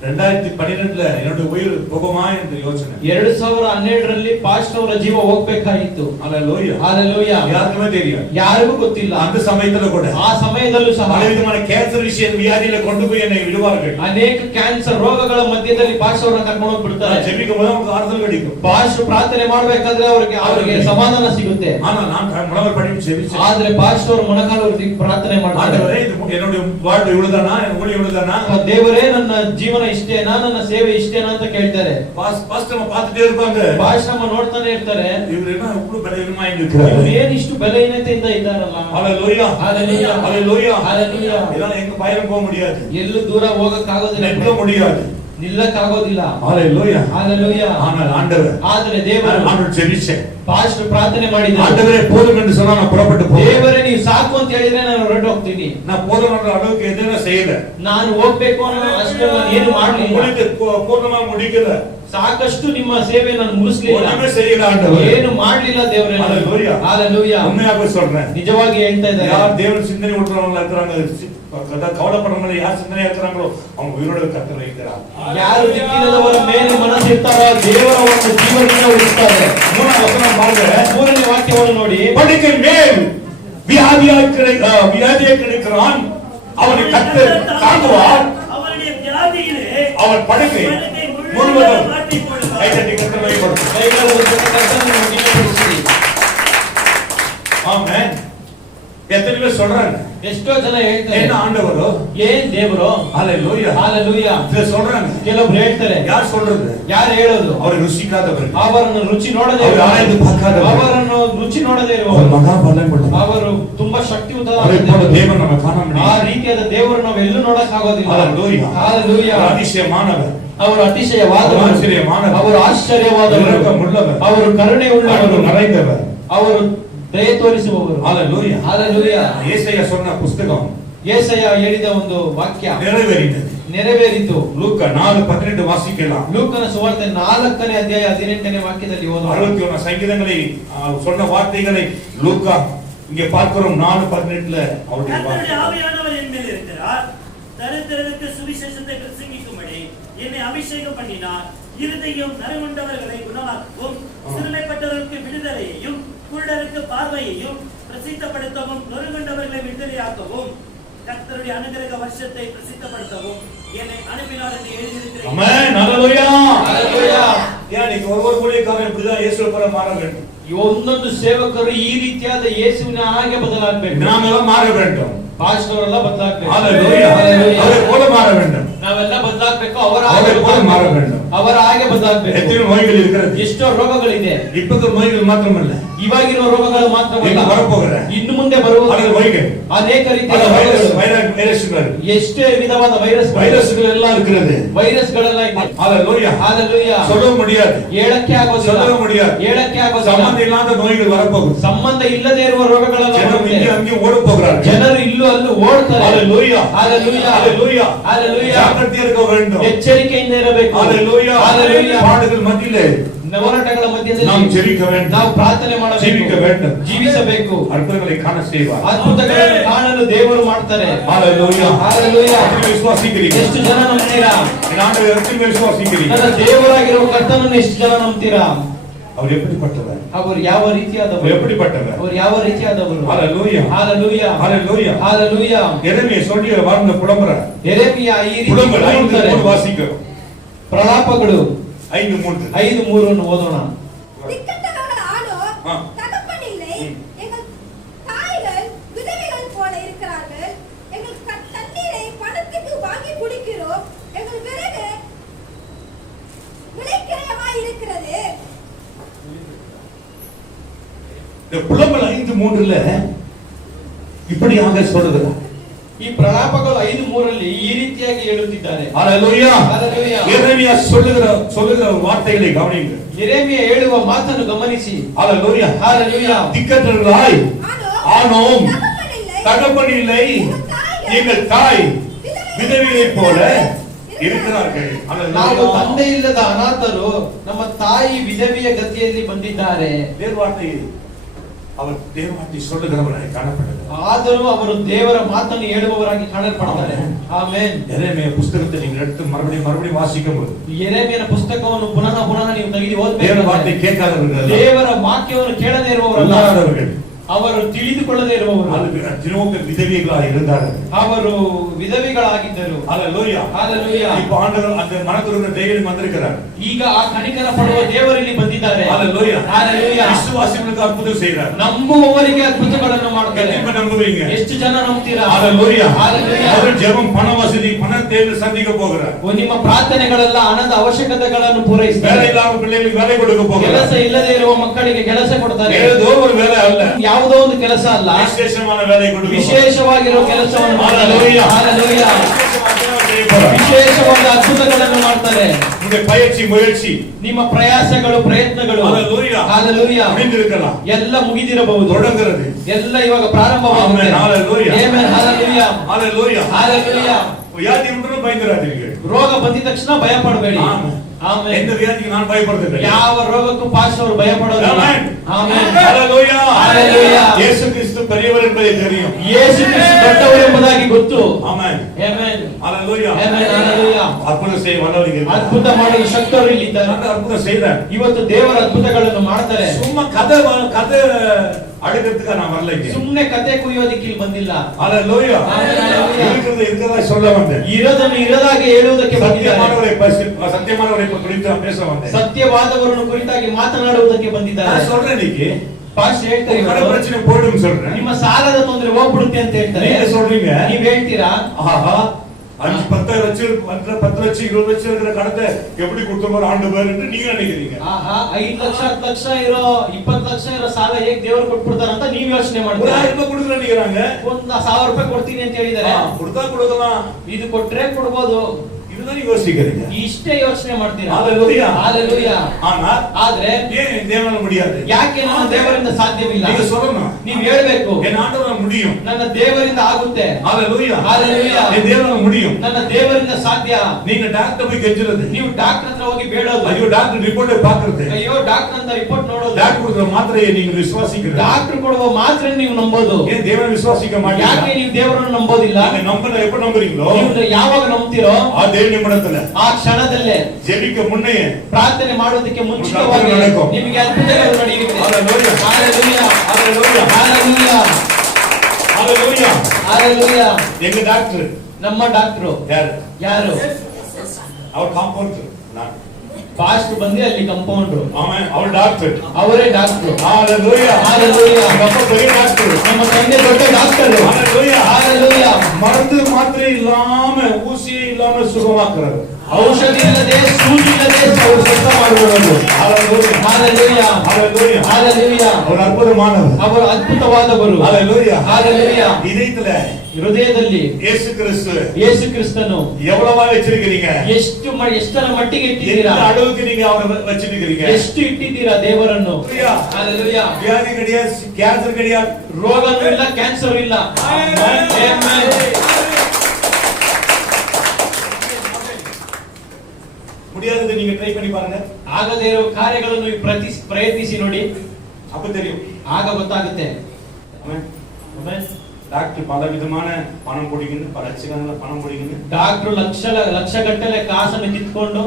2012 என்னோட உயிர் போகுமா என்ற யோசனை, 2012ರಲ್ಲಿ ಪಾಸ್ಟ್ ಅವರ ಜೀವ ಹೋಗ್ಬೇಕಾಗಿತ್ತು. அல்லேலூயா, ஹalleluya. யாருக்குமே தெரியும், ಯಾರಿಗೂ ಗೊತ್ತಿಲ್ಲ. அந்த சமயத்துல கூட ಆ ಸಮಯದಲ್ಲೂ ಸಹ பலவிதமான கேன்சர் விஷய வியாதியில கொண்டு போய் என்னை விடுவார்கள். ಅನೇಕ ಕ್ಯಾನ್ಸರ್ ರೋಗಗಳ ಮಧ್ಯದಲ್ಲಿ ಪಾಸ್ಟ್ ಅವರನ್ನ ಕರ್ಕೊಂಡು ಹೋಗ್ಬಿಡ್ತಾರೆ. ஜெபிக்கும் போது அவங்களுக்கு ஆறுதல் கிடைக்கும், ಪಾಸ್ಟ್ ಪ್ರಾರ್ಥನೆ ಮಾಡಬೇಕಾದ್ರೆ ಅವರಿಗೆ ಸಮಾಧಾನ ಸಿಗುತ್ತೆ. ஆனா நான் முழவர் படிப்பு ஜெபிச்சேன், ಆದ್ರೆ ಪಾಸ್ಟ್ ಅವರು ಮೊಣಕಾಲೂರಿ ಪ್ರಾರ್ಥನೆ ಮಾಡ್ತಾರೆ, ஆண்டவரே இது என்னுடைய வாழ்வு இவ்வளவுதானா, என் ஊழியம் இவ்வளவுதானா, ದೇವರೇ ನನ್ನ ಜೀವನ ಇಷ್ಟೇನಾ, ನನ್ನ ಸೇವೆ ಇಷ್ಟೇನಾ ಅಂತ ಕೇಳ್ತಾರೆ. ಫಾಸ್ಟ್ நம்ம பார்த்துட்டே இருப்பாங்க, ಪಾಸ್ಟ್ ನಮ್ಮ ನೋಡ್ತಾನೆ ಇರ್ತಾರೆ, ಇವರು என்ன ಇವ್ರು ಬಲಹೀನமா ಇರ್ತಾರೆ, ಇವ್ರು ಏನ್ ಇಷ್ಟು ಬಲಹೀನತೆಯಿಂದ ಇದ್ದಾರಲ್ಲ. ஹalleluya, ஹalleluya, ஹalleluya, ஹalleluya. இதெல்லாம் எங்க பயணம் போக முடியாது, ಎಲ್ಲೂ ದೂರ ಹೋಗಕ್ಕೆ ಆಗೋದಿಲ್ಲ, நிற்க முடியாது, ನಿಲ್ಲಕ್ಕಾಗೋದಿಲ್ಲ. ஹalleluya, ஹalleluya. ஆனால் ஆண்டவர், ಆದರೆ ದೇವರು நான் ஜெபிச்சேன், ಪಾಸ್ಟ್ ಪ್ರಾರ್ಥನೆ ಮಾಡಿದ್ರು, ஆண்டவரே போதும் என்று சொன்னா நான் புறப்பட்டு போறேன், ದೇವರೇ ನೀವು ಸಾಕು ಅಂತ ಹೇಳಿದ್ರೆ ನಾನು ಹೊರಟು ಹೋಗ್ತೀನಿ. நான் போதும் என்ற அளவுக்கு எதுவும் செய்யல, ನಾನು ಹೋಗ್ಬೇಕು ಅನ್ನೋ ಅಷ್ಟೇ ನಾನು ಏನು ಮಾಡಲಿಲ್ಲ, பூர்ணமா முடிக்கல, ಸಾಕಷ್ಟು ನಿಮ್ಮ ಸೇವೆ ನಾನು ಮುಗಿಸ್ಲಿಲ್ಲ, ஒண்ணுமே செய்யல ஆண்டவர், ಏನು ಮಾಡಲಿಲ್ಲ ದೇವರೇ. ஹalleluya, ஹalleluya. உண்மையாவே சொல்றேன், ನಿಜವಾಗಿ ಹೇಳ್ತಾ ಇದ್ದಾರೆ, யார் தேவன் சிந்தனை விட்டுறவங்க இருக்கிறாங்க, கவலைப்படுறவங்க யார் சிந்தனை இருக்கிறாங்களோ அவங்க உயிரோட கர்த்தர் வைக்கிறார். ಯಾರು ದಿಕ್ಕಿಲ್ಲದವರ ಮೇಲೆ ಮನಸ್ಸಿರ್ತಾರೋ ದೇವರ ಒಂದು ಜೀವನದಿಂದ ಉಳಿಸ್ತಾರೆ. மூணாம் வசனம் பாருங்க, ಮೂರನೇ ವಾಕ್ಯವನ್ನು ನೋಡಿ, படுக்கை மேல் வியாதியாய் கிடக்கிறான், அவனை கர்த்தர் தாங்குவார், அவருடைய வியாதியிலே அவன் படுக்கை முழுவதும் கைதட்டி கர்த்தர் வைப்பார். ಕೈಗಳ ಮೂಲಕ ಕರ್ತನನ್ನು ಮಹಿಮೆಪಡಿಸಿರಿ. ஆமென். எத்தனை பேர் சொல்றாங்க, ಎಷ್ಟೋ ಜನ ಹೇಳ್ತಾರೆ, என்ன ஆண்டவரோ, ಏನ್ ದೇವರು, ஹalleluya, ஹalleluya. இத சொல்றாங்க, ಕೆಲವರು ಹೇಳ್ತಾರೆ, யார் சொல்றது, ಯಾರು ಹೇಳೋದು, அவர் ருசிக்காதவர், ಅವರನ್ನು ರುಚಿ ನೋಡದೆ ಅವರು ಆಯ್ದು பார்க்காதவர், ಅವರನ್ನು ರುಚಿ ನೋಡದೆ அவர் ಇರುವವರು, மகாபலம் கொண்டவர், ಅವರು ತುಂಬಾ அவரை போல ಶಕ್ತಿಯುತವಾದ தேவன் நம்ம காண ಆ முடியாது, ರೀತಿಯಾದ ದೇವರು ನಾವು ಎಲ್ಲೂ ನೋಡಕ್ ಆಗೋದಿಲ್ಲ. ஹalleluya, ஹalleluya. அவர் அதிசயமானவர், ಅವರು ಅತಿಶಯವಾದವರು, ಅವರು ಆಶ್ಚರ್ಯವಾದವರು, ಅವರು ಆಶ್ಚರ್ಯವಾದವರು, இரக்கமுள்ளவர், ಅವರು ಕರುಣೆ ಉಳ್ಳವರು, அன்பு நிறைந்தவர், ಅವರು ದಯೆ ತೋರಿಸುವವರು. ஹalleluya, ஹalleluya. ஏசாயா சொன்ன புத்தகம் ಯೆಶಾಯ ಹೇಳಿದ ಒಂದು ವಾಕ್ಯ நிறைவேறினது. ನೆರವೇರಿತು. லூக்கா 4:18 வாசிக்கலாம், ಲೂಕನ ಸುವಾರ್ತೆ 4ನೇ ಅಧ್ಯಾಯ 18ನೇ ವಾಕ್ಯದಲ್ಲಿ ಓದೋಣ. 61 சங்கீதங்களை சொன்ன வார்த்தைகளை லூக்கா இங்கே பார்க்கிறோம். 4:18 அவருடைய கர்த்தருடைய வார்த்தை, ஆவியானவர் என் மேல் இருக்கிறார், தரித்திரருக்கு சுவிசேஷத்தை பிரசங்கிக்கும்படி என்னை அபிஷேகம் பண்ணினார், இருதயம் நறுங்குண்டவர்களை குணமாக்கவும், சிறுமைப்பட்டவர்களுக்கு விடுதலையையும், குருடருக்கு பார்வையையும் பிரசித்தப்படுத்தவும், நொறுங்குண்டவர்களை விடுதலையாக்கவும், கர்த்தருடைய அனுகிரக வருஷத்தை பிரசித்தப்படுத்தவும் என்னை அனுப்பினார் என்று எழுதியிருக்கிறேன். ஆமென், ஹalleluya, ஹalleluya. ஏன் நீங்க ஒவ்வொரு ஊழியக்காரரும் இப்படிதான் இயேசுவை போல மாற வேண்டும், ಒಂದೊಂದು ಸೇವಕರು ಈ ರೀತಿಯಾದ ಯೇಸುವಿನ ಹಾಗೆ ಬದಲಾಗಬೇಕು. நாமெல்லாம் மாற வேண்டும், ಪಾಸ್ಟರ್ ಅವರೆಲ್ಲ ಬದಲಾಗಬೇಕು. ஹalleluya, அவரை போல மாற வேண்டும், ನಾವೆಲ್ಲ ಬದಲಾಗಬೇಕು, ಅವರ அவரை ಹಾಗೆ போல மாற வேண்டும். ಅವರ ಹಾಗೆ ಬದಲಾಗಬೇಕು. எத்தனை நோய்கள் இருக்கிறது, ಎಷ್ಟೋ ರೋಗಗಳಿದೆ, இப்போது நோய்கள் மாத்திரமல்ல, ಇವಾಗಿರೋ ರೋಗಗಳು ಮಾತ್ರವಲ್ಲ, ಇನ್ನು ಬರಪೋಗಿற ಇನ್ನು ಮುಂದೆ ಬರುವ ಅದರ ನೋய்கள், ಅನೇಕ ರೀತಿಯ வைரஸ்கள், ಎಷ್ಟೇ ವಿಧವಾದ வைரஸ்கள் எல்லாம் இருக்கிறது, ವೈರಸ್ಗಳೆಲ್ಲ ಇದೆ. ஹalleluya, ஹalleluya. சொல்ல முடியாது, ಹೇಳಕ್ಕೆ ಆಗೋದಿಲ್ಲ, சொல்ல முடியாது, ಹೇಳಕ್ಕೆ ಆಗೋದಿಲ್ಲ. ಸಂಬಂಧ ಇಲ್ಲದ ನோய்கள் வரப்போகுது, ಸಂಬಂಧ ಇಲ್ಲದೆ ಇರುವ ರೋಗಗಳೆಲ್ಲ ಜನರು ಬರುತ್ತೆ. இங்கே அங்கே ஓட போகிறார்கள், ಜನರು ಇಲ್ಲೂ ಅಲ್ಲೂ ಓಡ್ತಾರೆ. ஹalleluya, ஹalleluya, ஹalleluya, ஹalleluya. ಜಾಗೃತಿ இருக்க வேண்டும், ಎಚ್ಚರಿಕೆಯಿಂದ ಇರಬೇಕು. ஹalleluya, ஹalleluya. பாடுகள் மத்தியிலே ಹೋರಾಟಗಳ ಮಧ್ಯದಲ್ಲಿ நாம் ஜெபிக்க வேண்டும், ನಾವು ಪ್ರಾರ್ಥನೆ ಮಾಡಬೇಕು, ಜೀವಿಕ வேண்டும், ಜೀವಿಸಬೇಕು. அற்புதங்களை காண செய்வார், ಅದ್ಭುತಗಳನ್ನು ಕಾಣಲು ದೇವರು ಮಾಡ್ತಾರೆ. ஹalleluya, ஹalleluya. எத்தனை விசுவாசிக்கிறீங்க, ಎಷ್ಟು ಜನ ನಂಬ್ತೀರಾ? இந்த ஆண்டவரை எத்தனை விசுவாசிக்கிறீங்க, ನನ್ನ ದೇವರಾಗಿರುವ ಕರ್ತನನ್ನು ಎಷ್ಟು ಜನ ನಂಬ್ತೀರಾ? அவர் எப்படிப்பட்டவர், ಅವರು ಯಾವ ರೀತಿಯಾದವರು, அவர் எப்படிப்பட்டவர், ಅವರು ಯಾವ ರೀತಿಯಾದವರು? ஹalleluya, ஹalleluya, ஹalleluya, ஹalleluya. எரேமியா சொல்லி வாழ்ந்த புலம்புற ಯೆರೆಮೀಯ ಈ ರೀತಿ புலம்புற ಹೇಳ್ತಾರೆ. 5:3 வாசிக்கிறோம், ಪ್ರಲಾಪಗಳು 5:3 5:3 ಓದೋಣ. திக்கற்றவர்கள் ஆனோ ஆ. தகப்பன் இல்லை, எங்கள் தாய்கள் விதவைகள் போல இருக்கிறார்கள், எங்கள் தண்ணீரை பணத்துக்கு வாங்கி குடிக்கிறோம், எங்கள் விறகு விலைக்கிரயமாய் இருக்கிறது. இந்த புலம்பல் 5:3 இப்படியாக சொல்லுகிறார். ಈ ಪ್ರಲಾಪಗಳು 5:3 ಈ ರೀತಿಯಾಗಿ ಹೇಳುತ್ತಿದ್ದಾರೆ. ஹalleluya, ஹalleluya. எரேமியா சொல்லுகிற வார்த்தைகளை கவனியுங்கள், ಯೆರೆಮೀಯ ಹೇಳುವ ಮಾತನ್ನು ಗಮನಿಸಿ. ஹalleluya, ஹalleluya. திக்கற்றவர்களாய் ஆனோ ஆனோம், தகப்பன் இல்லை, தகப்பன் இல்லை, எங்கள் தாய் விதவியைப் போல இருக்கிறார்கள். ನಾವು ತಂದೆ ಇಲ್ಲದ ಅನಾಥರು, ನಮ್ಮ ತಾಯಿ ವಿಧವೆಯ ಗತಿಯಲ್ಲಿ ಬಂದಿದ್ದಾರೆ. தேவவார்த்தை அவர் தேவவார்த்தை சொல்லுகிறவராய் காணப்படுகிறார். ಆದರೂ ಅವರು ದೇವರ ಮಾತನ್ನು ಹೇಳುವವರಾಗಿ ಕಾಣಲ್ಪಡ್ತಾರೆ. ಆಮೆನ್. எரேமியா புத்தகத்தை நீங்கள் எடுத்து மறுபடியும் வாசிக்கும்போது ಯೆರೆಮೀಯನ ಪುಸ್ತಕವನ್ನು ಪುನಃ ನೀವು ತೆಗೆದು தேவ வார்த்தை ಓದಬೇಕು. கேட்காதவர்கள், ದೇವರ ವಾಕ್ಯವನ್ನು ಕೇಳದೇ ಇರುವವರಲ್ಲ, இல்லாதவர்கள், ಅವರು ತಿಳಿದುಕೊಳ್ಳದೇ ಇರುವವರು, தினமும் விதவிகளாக இருந்தார்கள். ಅವರು ವಿಧವೆಗಳಾಗಿದ್ದರು. ஹalleluya. ஹalleluya. இப்ப ஆண்டவர் அந்த மனதுருகிற தேவன் வந்திருக்கிறார். ಈಗ ಆ ಕನಿಕರ ಪಡುವ ದೇವರಲ್ಲಿ ಬಂದಿದ್ದಾರೆ. ஹalleluya. ஹalleluya. விசுவாசிகளுக்கு அற்புதம் செய்கிறார். ನಂಬುವವರಿಗೆ ಅದ್ಭುತಗಳನ್ನು ಮಾಡ್ತಾರೆ. எத்தனை பேர் நம்புவீங்க? ಎಷ್ಟು ಜನ ನಂಬ್ತೀರಾ? ஹalleluya. ஹalleluya. அவர் ஜெபம் பண வசதி பண தேவை சந்திக்க போகிறார். ನಿಮ್ಮ ಪ್ರಾರ್ಥನೆಗಳೆಲ್ಲ ಹಣದ ಅವಶ್ಯಕತೆಗಳನ್ನು வேலை ಪೂರೈಸುತ್ತಾರೆ. இல்லாத பிள்ளைகளுக்கு வேலை கொடுக்க போகிறார். ಕೆಲಸ ಇಲ್ಲದೆ ಇರುವ ಮಕ್ಕಳಿಗೆ ಕೆಲಸ ಕೊಡ್ತಾರೆ. ஏதோ ஒரு வேலை அல்ல, ಯಾವುದೋ ಒಂದು ಕೆಲಸ ಅಲ್ಲ, விசேஷமான வேலை கொடுக்க போகிறார். ವಿಶೇಷವಾಗಿರುವ ಕೆಲಸವನ್ನು ಮಾಡ್ತಾರೆ. ஹalleluya. ஹalleluya. போகிறார். ವಿಶೇಷವಾದ ಅದ್ಭುತಗಳನ್ನು ಮಾಡ್ತಾರೆ. உங்களுடைய பயிற்சி முயற்சி ನಿಮ್ಮ ಪ್ರಯಾಸಗಳು ಪ್ರಯತ್ನಗಳು ஹalleluya ஹalleluya முடிந்திருக்கலாம், ಎಲ್ಲ ಮುಗಿದಿರಬಹುದು, தொடங்குறது. ಎಲ್ಲ ಇವಾಗ ಪ್ರಾರಂಭವಾಗುತ್ತೆ. ಆಮೆನ್. ಹalleluya. ಆಮೆನ್. ಹalleluya. ஹalleluya. ಹalleluya. வியாதி உண்டு பயந்துராதீர்கள். ರೋಗ ಬಂದಿದ ತಕ್ಷಣ ಭಯ ಪಡಬೇಡಿ. ஆமென். ಆಮೆನ್. எந்த வியாதிக்கு நான் பயப்படுறதில்லை. ಯಾವ ರೋಗಕ್ಕೂ ಪಾಸ್ಟರ್ ಭಯ ಪಡೋದಿಲ್ಲ. ஆமென். ಆಮೆನ್. ஹalleluya. ஹalleluya. இயேசு கிறிஸ்து பெரியவர் என்பதை தெரியும். ಯೇಸು ಕ್ರಿಸ್ತ ದೊಡ್ಡವರು ಎಂಬುದಾಗಿ ಗೊತ್ತು. ஆமென். ಆಮೆನ್. ஹalleluya. ಆಮೆನ್. ಹalleluya. அற்புதம் செய்ய வல்லவர்கள் இருக்கிறார். ಅದ್ಭುತ ಮಾಡಲು ಶಕ್ತರು ಇಲ್ಲಿದ್ದಾರೆ. அந்த அற்புதம் செய்றார். ಇವತ್ತು ದೇವರ ಅದ್ಭುತಗಳನ್ನು ಮಾಡ್ತಾರೆ. சும்மா கதை அடுக்கிறதுக்கு நான் வரல இங்க. ಸುಮ್ಮನೆ ಕತೆ ಕುಯ್ಯೋದಕ್ಕೆ ಇಲ್ಲಿ ಬಂದಿಲ್ಲ. ஹalleluya. ஹalleluya. இருக்கிறதா சொல்ல வந்தேன். ಇರೋದನ್ನು ಇರದಾಗೆ ಹೇಳುವುದಕ್ಕೆ ಬಂದಿದ್ದಾರೆ. சத்தியமானவரை குறித்து நான் பேச வந்தேன். ಸತ್ಯವಾದವರನ್ನು ಕುರಿತಾಗಿ ಮಾತನಾಡುವುದಕ್ಕೆ ಬಂದಿದ್ದಾರೆ. நான் சொல்றேன் இன்னைக்கு ಪಾಸ್ಟರ್ ಹೇಳ್ತಾರೆ, கடன் ಇವತ್ತು பிரச்சனை போய்டும் சொல்றேன். ನಿಮ್ಮ ಸಾಲದ ತೊಂದರೆ ಹೋಗ್ಬಿಡುತ್ತೆ ಅಂತ ಹೇಳ್ತಾರೆ. நீங்க சொல்றீங்க, ನೀವ್ ಹೇಳ್ತೀರಾ, ஆஹா 5 10 லட்சம் 10 லட்சம் 20 லட்சம் இருக்கிற கடத்தை எப்படி கொடுத்தோம் ஆண்டு பேர் என்று நீங்க நினைக்கிறீங்க. ಆಹಾ 5 ಲಕ್ಷ 10 ಲಕ್ಷ ಇರೋ 20 ಲಕ್ಷ ಇರೋ ಸಾಲ ಹೇಗೆ ದೇವರು ಕೊಟ್ಬಿಡ್ತಾರ ಅಂತ ನೀವ್ ಯೋಚನೆ ஒரு ಮಾಡ್ತೀರಾ. 1000 ರೂಪಾಯಿ கொடுக்குறேன் நினைக்கிறாங்க. ಒಂದ್ 1000 ರೂಪಾಯಿ ಕೊಡ್ತೀನಿ ಅಂತ ಹೇಳಿದಾರೆ. கொடுத்தா கொடுக்கலாம், ಇದು ಕೊಟ್ರೆ ಕೊಡ್ಬೋದು, இதுதான் யோசிக்கிறீங்க. ಇಷ್ಟೇ ಯೋಚನೆ ಮಾಡ್ತೀರಾ. ஹalleluya. ஹalleluya. ஆனா ಆದ್ರೆ ஏன் தேவனால முடியாது? ಯಾಕೆ ನಮ್ಮ ದೇವರಿಂದ ಸಾಧ್ಯವಿಲ್ಲ? நீங்க சொல்லணும், ನೀವ್ ಹೇಳ್ಬೇಕು, என் ஆண்டவரால முடியும். ನನ್ನ ದೇವರಿಂದ ಆಗುತ್ತೆ. ஹalleluya. ஹalleluya. என் தேவனால முடியும். ನನ್ನ ದೇವರಿಂದ ಸಾಧ್ಯ. நீங்க டாக்டர் போய் கெஞ்சுறது, ನೀವು ಡಾಕ್ಟರ್ ಹತ್ರ ಹೋಗಿ ಬೇಡೋದು, ஐயோ டாக்டர் ரிப்போர்ட் பாக்குறது, ಅಯ್ಯೋ ಡಾಕ್ಟರ್ ಅಂತ ರಿಪೋರ್ಟ್ ನೋಡೋದು, டாக்டர் கொடுக்கிற மாத்திரையை நீங்க விசுவாசிக்கிறீங்க. ಡಾಕ್ಟರ್ ಕೊಡುವ ಮಾತ್ರ ನೀವು ನಂಬೋದು. ஏன் தேவனை விசுவாசிக்க ಯಾಕೆ மாட்டீங்க? ನೀವು ದೇವರನ್ನು ನಂಬೋದಿಲ್ಲ? நீங்க நம்புற எப்ப நம்புறீங்களோ ನೀವು ಯಾವಾಗ ನಂಬ್ತೀರೋ அதே நிமிடத்துல ಆ ಕ್ಷಣದಲ್ಲೇ ஜெபிக்க முன்னே ಪ್ರಾರ್ಥನೆ ಮಾಡೋದಕ್ಕೆ ಮುಂಚಿತವಾಗಿ ನಿಮಗೆ ಅದ್ಭುತಗಳು ನಡೆಯುತ್ತೆ. ஹalleluya. ಹalleluya. ஹalleluya. ಹalleluya. ஹalleluya. ಹalleluya. எங்க டாக்டர் ನಮ್ಮ ಡಾಕ್ಟರ್ ಯಾರು? அவர் காம்பவுண்டர், நான் ಪಾಸ್ಟರ್ ಬಂದು ಅಲ್ಲಿ ಕಂಪೌಂಡರ್. ஆமென். அவர் டாக்டர். ಅವರೇ ಡಾಕ್ಟರ್. ஹalleluya. ಹalleluya. நம்ம பெரிய டாக்டர். ನಮ್ಮ ತಂದೆ ದೊಡ್ಡ ಡಾಕ್ಟರ್. ஹalleluya. ಹalleluya. மருந்து மாத்திரை இல்லாம ஊசியே இல்லாம சுகமாக்குறாரு. ಔಷಧಿ ಇಲ್ಲದೆ ಸೂಜಿ ಇಲ್ಲದೆ ಅವರು ಸ್ವಸ್ಥ ಮಾಡುವವರು. ஹalleluya. ಹalleluya. ஹalleluya. ಹalleluya. அவர் அற்புதமானவர். ಅವರು ಅದ್ಭುತವಾದವರು. ஹalleluya. ಹalleluya. இதயத்துல ಹೃದಯದಲ್ಲಿ இயேசு கிறிஸ்து ಯೇಸು ಕ್ರಿಸ್ತನು எவ்வளவா வச்சிருக்கீங்க? ಎಷ್ಟರ ಮಟ್ಟಿಗೆ எந்த ಇಟ್ಟಿದ್ದೀರಾ? அளவுக்கு நீங்க அவரை வச்சிருக்கீங்க? ಎಷ್ಟು ಇಟ್ಟಿದ್ದೀರಾ ದೇವರನ್ನು? ஹalleluya. ಹalleluya. வியாதி கிடையாது, கேன்சர் கிடையாது, ರೋಗನೂ ಇಲ್ಲ, ಕ್ಯಾನ್ಸರ್ ಇಲ್ಲ. ಆಮೆನ್. முடியாதது நீங்க ட்ரை பண்ணி பாருங்க, ಆಗದೇ ಇರೋ ಕಾರ್ಯಗಳನ್ನು ನೀವು ಪ್ರಯತ್ನಿಸಿ ನೋಡಿ, அப்ப தெரியும். ಆಗ ಗೊತ್ತಾಗುತ್ತೆ. ஆமென். ಆಮೆನ್. டாக்டர் பல விதமான பணம் பிடிக்கணும், பல லட்சக்கணக்கில் பணம் பிடிக்கணும். ಡಾಕ್ಟರ್ ಲಕ್ಷ ಗಟ್ಟಲೆ ಕಾಸನ್ನು ಕಿತ್ಕೊಂಡು,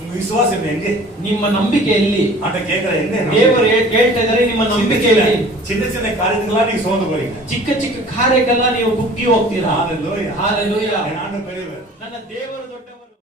உங்க விசுவாசம் என்ன? எங்க ನಿಮ್ಮ ನಂಬಿಕೆ ಎಲ್ಲಿ? ஆண்ட கேக்குற என்ன? ದೇವರು ಹೇಳ್ತಾ ಇದ್ದಾರೆ, ನಿಮ್ಮ ನಂಬಿಕೆ ಎಲ್ಲಿ? சின்ன சின்ன காரியங்களா நீங்க சோர்ந்து போறீங்க. ಚಿಕ್ಕ ಚಿಕ್ಕ ಕಾರ್ಯಕ್ಕೆಲ್ಲ ನೀವು ಕುಗ್ಗಿ ಹೋಗ್ತೀರಾ. ஹalleluya. ಹalleluya. என் ஆண்டவர் பெரியவர். ನನ್ನ ದೇವರು